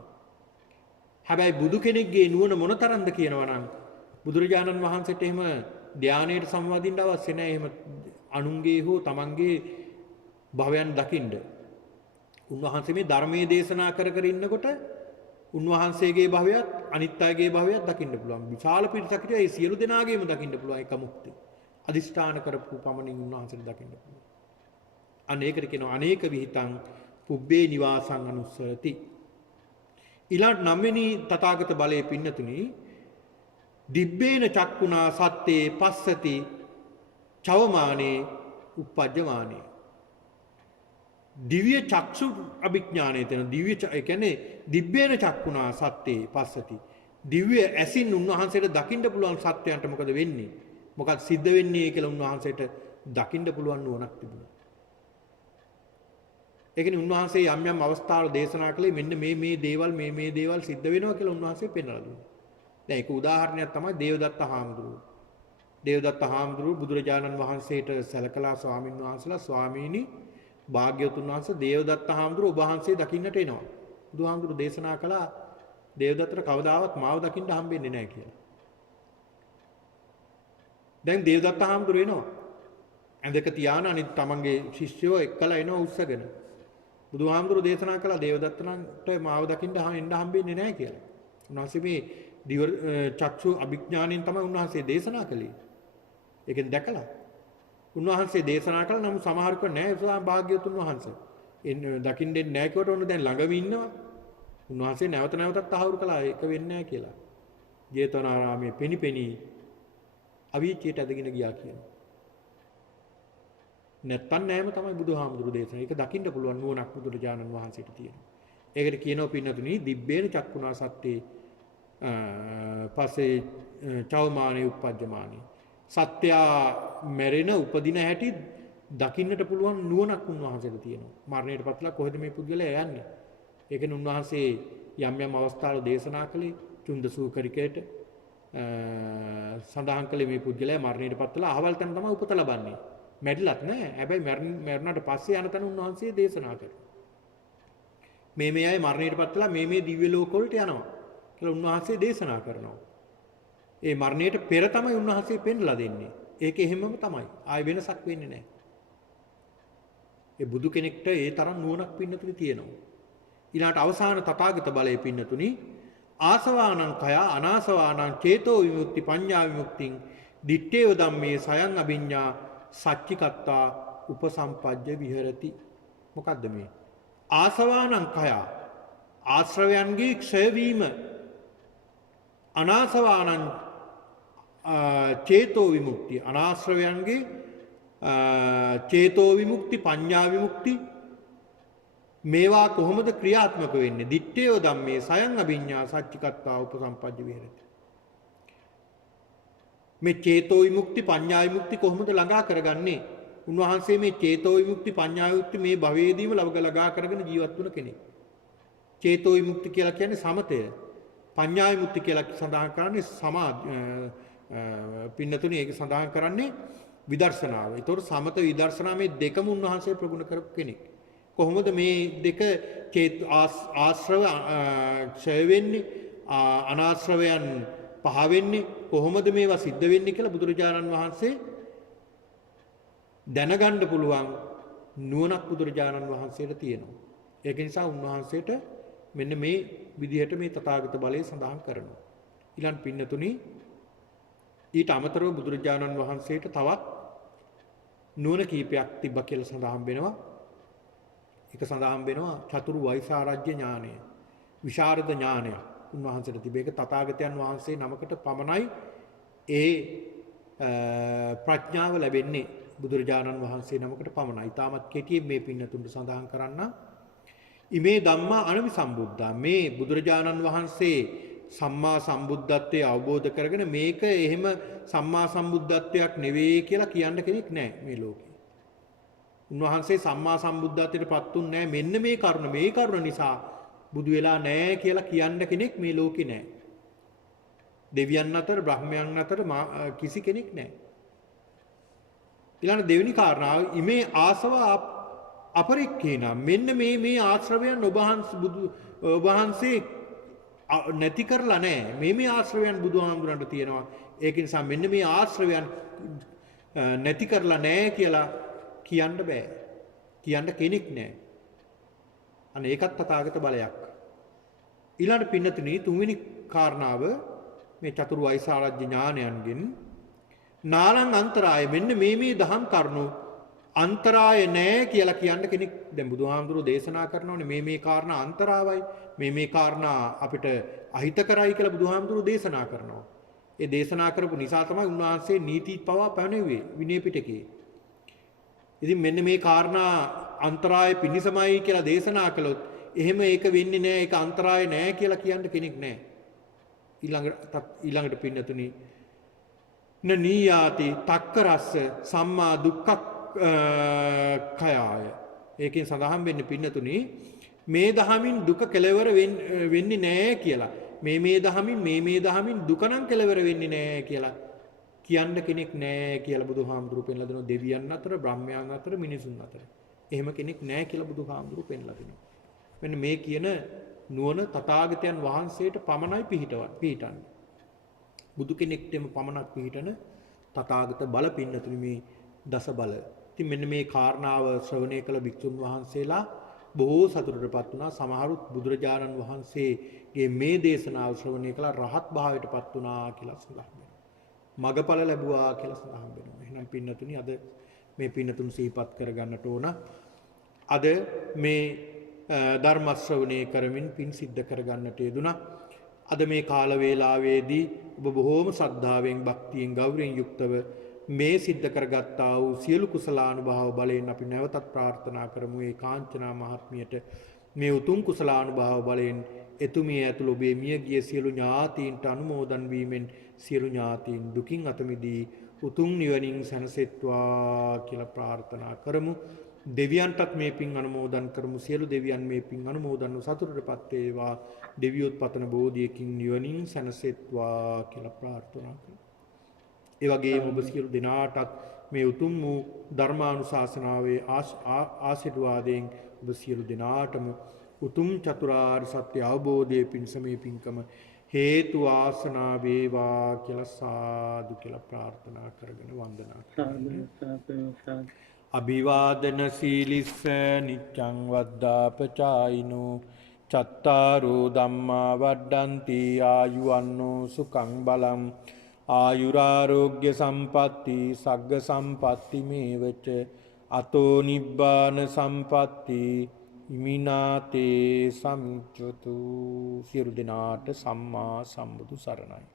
හැබැයි බුදු කෙනෙක්ගේ නුවණ මොනතරම්ද කියනවා නම් බුදුරජාණන් වහන්සේට එහෙම ධානයට සම්වදින්න අවශ්‍ය නැහැ. එහෙම අනුන්ගේ හෝ තමන්ගේ භවයන් දකින්න. උන්වහන්සේ මේ ධර්මයේ දේශනා කර කර ඉන්නකොට උන්වහන්සේගේ භවයත් අනිත් අයගේ භවයත් දකින්න පුළුවන්. විශාල පිරිසකට ඒ සියලු දෙනාගේම දකින්න පුළුවන් එක මුක්ති. අදිෂ්ඨාන කරපු පමණින් උන්වහන්සේට දකින්න පුළුවන්. අනේකට කියනවා අනේක විහිතං පුබ්බේ නිවාසං අනුස්සරති. ඊළඟ 9 වෙනි තථාගත බලයේ පින්නතුනි දිබ්බේන චක්කුණා සත්තේ පස්සති චවමානේ උපජ්ජමානේ. දිව්‍ය චක්සු අභිඥානය තන දිව්‍ය ඒ කියන්නේ දිබ්බේන චක්කුණා සත්තේ පස්සති. දිව්‍ය ඇසින් උන්වහන්සේට දකින්න පුළුවන් සත්‍යයන්ට මොකද වෙන්නේ? මොකක්ද සිද්ධ වෙන්නේ කියලා උන්වහන්සේට දකින්න පුළුවන් නුවණක් තිබුණා. ඒ කියන්නේ උන්වහන්සේ යම් යම් අවස්ථාවල දේශනා කළේ මෙන්න මේ දේවල් සිද්ධ වෙනවා කියලා උන්වහන්සේ පෙන්වලා දුන්නා. දැන් ඒක උදාහරණයක් තමයි දේවදත්ත හාමුදුරුවෝ. දේවදත්ත හාමුදුරුවෝ බුදුරජාණන් වහන්සේට සැලකලා ස්වාමින් වහන්සේලා ස්වාමීනි භාග්‍යවතුන් වහන්සේ දේවදත්ත හාමුදුරුවෝ ඔබ වහන්සේ දකින්නට එනවා. බුදුහාමුදුරුවෝ දේශනා කළා දේවදත්තට කවදාවත් මාව දකින්න හම්බෙන්නේ නැහැ කියලා. දැන් දේවදත්ත හාමුදුරුවෝ එනවා. ඇඳක තියාන අනිත් තමන්ගේ ශිෂ්‍යයෝ එක්කලා එනවා උස්සගෙන. බුදුහාමුදුරු දේශනා කළා දේවදත්තන්ට මාව දකින්න එන්න හම්බෙන්නේ නැහැ කියලා. උන්වහන්සේ මේ දිව චක්ෂු අභිඥාණයෙන් තමයි උන්වහන්සේ දේශනා කළේ. ඒකෙන් දැකලා උන්වහන්සේ දේශනා කළා. නමුත් සමහර කෙනෙක් නැහැ ස්වාම භාග්‍යවතුන් වහන්සේ. දකින්න දෙන්නේ නැහැ කොට ඔන්න දැන් ළඟම ඉන්නවා. උන්වහන්සේ නැවත නැවතත් තහවුරු කළා ඒක වෙන්නේ නැහැ කියලා. ජේතවනාරාමයේ පෙනිපෙනී අවීචයට ඇදගෙන ගියා කියනවා. නැත්තම් නෑම තමයි බුදුහාමුදුරු දේශනා. ඒක දකින්න පුළුවන් නුවණක් බුදුරජාණන් වහන්සේට තියෙනවා. ඒකට කියනවා පින්නතුනි දිබ්බේන චක්කුණා සත්‍යේ පස්සේ චෞමානේ උප්පජ්ජමානේ. සත්‍යා මැරෙන උපදින හැටි දකින්නට පුළුවන් නුවණක් උන්වහන්සේට තියෙනවා. මරණයට පත්ලා කොහෙද මේ පුද්ගලයා යන්නේ? ඒකෙන් උන්වහන්සේ යම් යම් අවස්ථාවල දේශනා කළේ චුන්දසූකරිකයට සඳහන් කළේ මේ පුද්ගලයා මරණයට පත්ලා අහවල් තැන තමයි උපත ලබන්නේ. මැරිලත් නැහැ. හැබැයි මරණට පස්සේ යන තැන උන්වහන්සේ දේශනා කරනවා. මේ අය මරණයට පත්ලා මේ දිව්‍ය ලෝකවලට යනවා කියලා උන්වහන්සේ දේශනා කරනවා. ඒ මරණයට පෙර තමයි උන්වහන්සේ පෙන්ලා දෙන්නේ. ඒක එහෙමම තමයි. ආයෙ වෙනසක් වෙන්නේ නැහැ. ඒ බුදු කෙනෙක්ට ඒ තරම් නුවණක් පින්නතුනි තියෙනවා. ඊළාට අවසාන තථාගත බලයේ පින්නතුනි ආසවානං කය අනාසවානං චේතෝ විමුක්ති පඤ්ඤා විමුක්තිං දිත්තේව ධම්මේ සයං අභිඤ්ඤා සච්චිකත්තා උපසම්පජ්ජ විහෙරති. මොකද්ද මේ? ආසවානං කය ආශ්‍රවයන්ගේ ක්ෂය වීම අනාසවානං චේතෝ විමුක්ති අනාශ්‍රවයන්ගේ චේතෝ විමුක්ති පඤ්ඤා විමුක්ති මේවා කොහොමද ක්‍රියාත්මක වෙන්නේ? දිත්තේව ධම්මේ සයං අභිඤ්ඤා සච්චිකත්තා උපසම්පජ්ජ විහෙරති. මේ චේතෝ විමුක්ති පඤ්ඤා විමුක්ති කොහොමද ළඟා කරගන්නේ? උන්වහන්සේ මේ චේතෝ විමුක්ති පඤ්ඤා විමුක්ති මේ භවයේදීම ළඟා කරගෙන ජීවත් වුණ කෙනෙක්. චේතෝ විමුක්ති කියලා කියන්නේ සමතය. පඤ්ඤා විමුක්ති කියලා සඳහන් කරන්නේ පින්නතුනි ඒක සඳහන් කරන්නේ විදර්ශනාව. ඒතකොට සමත විදර්ශනා මේ දෙකම උන්වහන්සේ ප්‍රගුණ කරපු කෙනෙක්. කොහොමද මේ දෙක ආශ්‍රව ක්ෂය වෙන්නේ අනාශ්‍රවයන් පහ වෙන්නේ කොහොමද මේවා සිද්ධ වෙන්නේ කියලා බුදුරජාණන් වහන්සේ දැනගන්න පුළුවන් නුවණක් බුදුරජාණන් වහන්සේට තියෙනවා. ඒක නිසා උන්වහන්සේට මෙන්න මේ විදිහට මේ තථාගත බලය සඳහන් කරනවා. ඊළඟ පින්නතුනි ඊට අමතරව බුදුරජාණන් වහන්සේට තවත් නුවණ කීපයක් තිබ්බ කියලා සඳහන් වෙනවා. ඒක සඳහන් වෙනවා චතුරු වෛසාරජ්‍ය ඥානය, විශාරද ඥානය උන්වහන්සේට තිබේ. ඒක තථාගතයන් වහන්සේ නමකට පමණයි ඒ ප්‍රඥාව ලැබෙන්නේ. බුදුරජාණන් වහන්සේ නමකට පමණයි. ඊටමත් කෙටියෙන් මේ පින්නතුන්ට සඳහන් කරන්න. ඉමේ ධම්මා අනවි සම්බුද්ධා. මේ බුදුරජාණන් වහන්සේ සම්මා සම්බුද්ධත්වයේ අවබෝධ කරගෙන මේක එහෙම සම්මා සම්බුද්ධත්වයක් නෙවෙයි කියලා කියන්න කෙනෙක් නැහැ මේ ලෝකේ. උන්වහන්සේ සම්මා සම්බුද්ධත්වයට පත්ුන්නේ නැහැ. මෙන්න මේ කරුණ නිසා බුදු වෙලා නැහැ කියලා කියන්න කෙනෙක් මේ ලෝකේ නැහැ. දෙවියන් අතර බ්‍රහ්මයන් අතර කිසි කෙනෙක් නැහැ. ඊළඟ දෙවෙනි කාරණාව ඉමේ ආසව අපරික්ඛේන. මෙන්න මේ ආශ්‍රවයන් ඔබ වහන්සේ නැති කරලා නැහැ. මේ ආශ්‍රවයන් බුදුහාමුදුරන්ට තියෙනවා. ඒක නිසා මෙන්න මේ ආශ්‍රවයන් නැති කරලා නැහැ කියලා කියන්න බෑ. කියන්න කෙනෙක් නැහැ. අනේ ඒකත් තථාගත බලයක්. ඊළඟ පින්නතුනි තුන්වෙනි කාරණාව මේ චතුරු වෛසාරජ්‍ය ඥානයන්ගෙන් නාලං අන්තරාය. මෙන්න මේ දහම් කරුණු අන්තරාය නැහැ කියලා කියන්න කෙනෙක් දැන් බුදුහාමුදුරුවෝ දේශනා කරනෝනේ මේ කාරණා අන්තරාවයි මේ කාරණා අපිට අහිතකරයි කියලා බුදුහාමුදුරුවෝ දේශනා කරනවා. ඒ දේශනා කරපු නිසා තමයි උන්වහන්සේ නීති පවා පැනෙව්වේ විනය පිටකේ. ඉතින් මෙන්න මේ කාරණා අන්තරාය පිණිසමයි කියලා දේශනා කළොත් එහෙම ඒක වෙන්නේ නැහැ. ඒක අන්තරාය නැහැ කියලා කියන්න කෙනෙක් නැහැ. ඊළඟට පින්නතුනි නීයාති තක්කරස්ස සම්මා දුක්ඛ කයාය. ඒකෙන් සඳහන් වෙන්නේ පින්නතුනි මේ දහමින් දුක කෙලවර වෙන්නේ නැහැ කියලා. මේ දහමින් දුක නම් කෙලවර වෙන්නේ නැහැ කියලා කියන්න කෙනෙක් නැහැ කියලා බුදුහාමුදුරුවෝ පෙන්ලා දෙනවා. දෙවියන් අතර, බ්‍රහ්මයන් අතර, මිනිසුන් අතර. එහෙම කෙනෙක් නැහැ කියලා බුදුහාමුදුරුවෝ පෙන්ලා දෙනවා. මෙන්න මේ කියන නුවණ තථාගතයන් වහන්සේට පමණයි පිහිටන්නේ. බුදු කෙනෙක්ටම පමණක් පිහිටන තථාගත බල පින්නතුනි මේ දස බල. ඉතින් මෙන්න මේ කාරණාව ශ්‍රවණය කළ භික්ෂුන් වහන්සේලා බොහෝ සතුටටපත් වුණා. සමහරුත් බුදුරජාණන් වහන්සේගේ මේ දේශනාව ශ්‍රවණය කළා රහත් භාවයටපත් වුණා කියලා සඳහන් වෙනවා. මගඵල ලැබුවා කියලා සඳහන් වෙනවා. එහෙනම් පින්නතුනි අද මේ පින්නතුන් සිහිපත් කරගන්නට ඕන. අද මේ ධර්ම ශ්‍රවණය කරමින් පින් සිද්ධ කරගන්නට යෙදුණා. අද මේ කාල වේලාවේදී ඔබ බොහෝම ශ්‍රද්ධාවෙන් භක්තියෙන් ගෞරවයෙන් යුක්තව මේ සිද්ධ කරගත්තා වූ සියලු කුසලානුභාව බලයෙන් අපි නැවතත් ප්‍රාර්ථනා කරමු ඒ කාංචනා මහත්මියට මේ උතුම් කුසලානුභාව බලයෙන් එතුමිය ඇතුළු ඔබේ මියගිය සියලු ඥාතීන්ට අනුමෝදන් වීමෙන් සියලු ඥාතීන් දුකින් අත මිදී උතුම් නිවනින් සැනසෙත්වා කියලා ප්‍රාර්ථනා කරමු. දෙවියන්ටත් මේ පින් අනුමෝදන් කරමු. සියලු දෙවියන් මේ පින් අනුමෝදන්ව සතුටටපත් වේවා. දෙවියොත් පතන බෝධියකින් නිවනින් සැනසෙත්වා කියලා ප්‍රාර්ථනා කරමු. ඒ වගේම ඔබ සියලු දෙනාටත් මේ උතුම් වූ ධර්මානුශාසනාවේ ආශිර්වාදයෙන් ඔබ සියලු දෙනාටම උතුම් චතුරාර්ය සත්‍ය අවබෝධයේ පිණිස මේ පින්කම හේතු ආසනා වේවා කියලා සාදු කියලා ප්‍රාර්ථනා කරගෙන වන්දනා කරමු. අභිවාදන සීලිස්ස නිච්ඡං වද්දාපචායිනෝ චත්තාරෝ ධම්මා වඩ්ඩಂತಿ ආයුවන්නෝ සුඛං බලං ආයුරාරෝග්‍ය සම්පatti සග්ග සම්පatti මේවච අතෝ නිබ්බාන සම්පatti ඉමිනාතේ සම්චතු. සියලු දෙනාට සම්මා සම්බුදු සරණයි.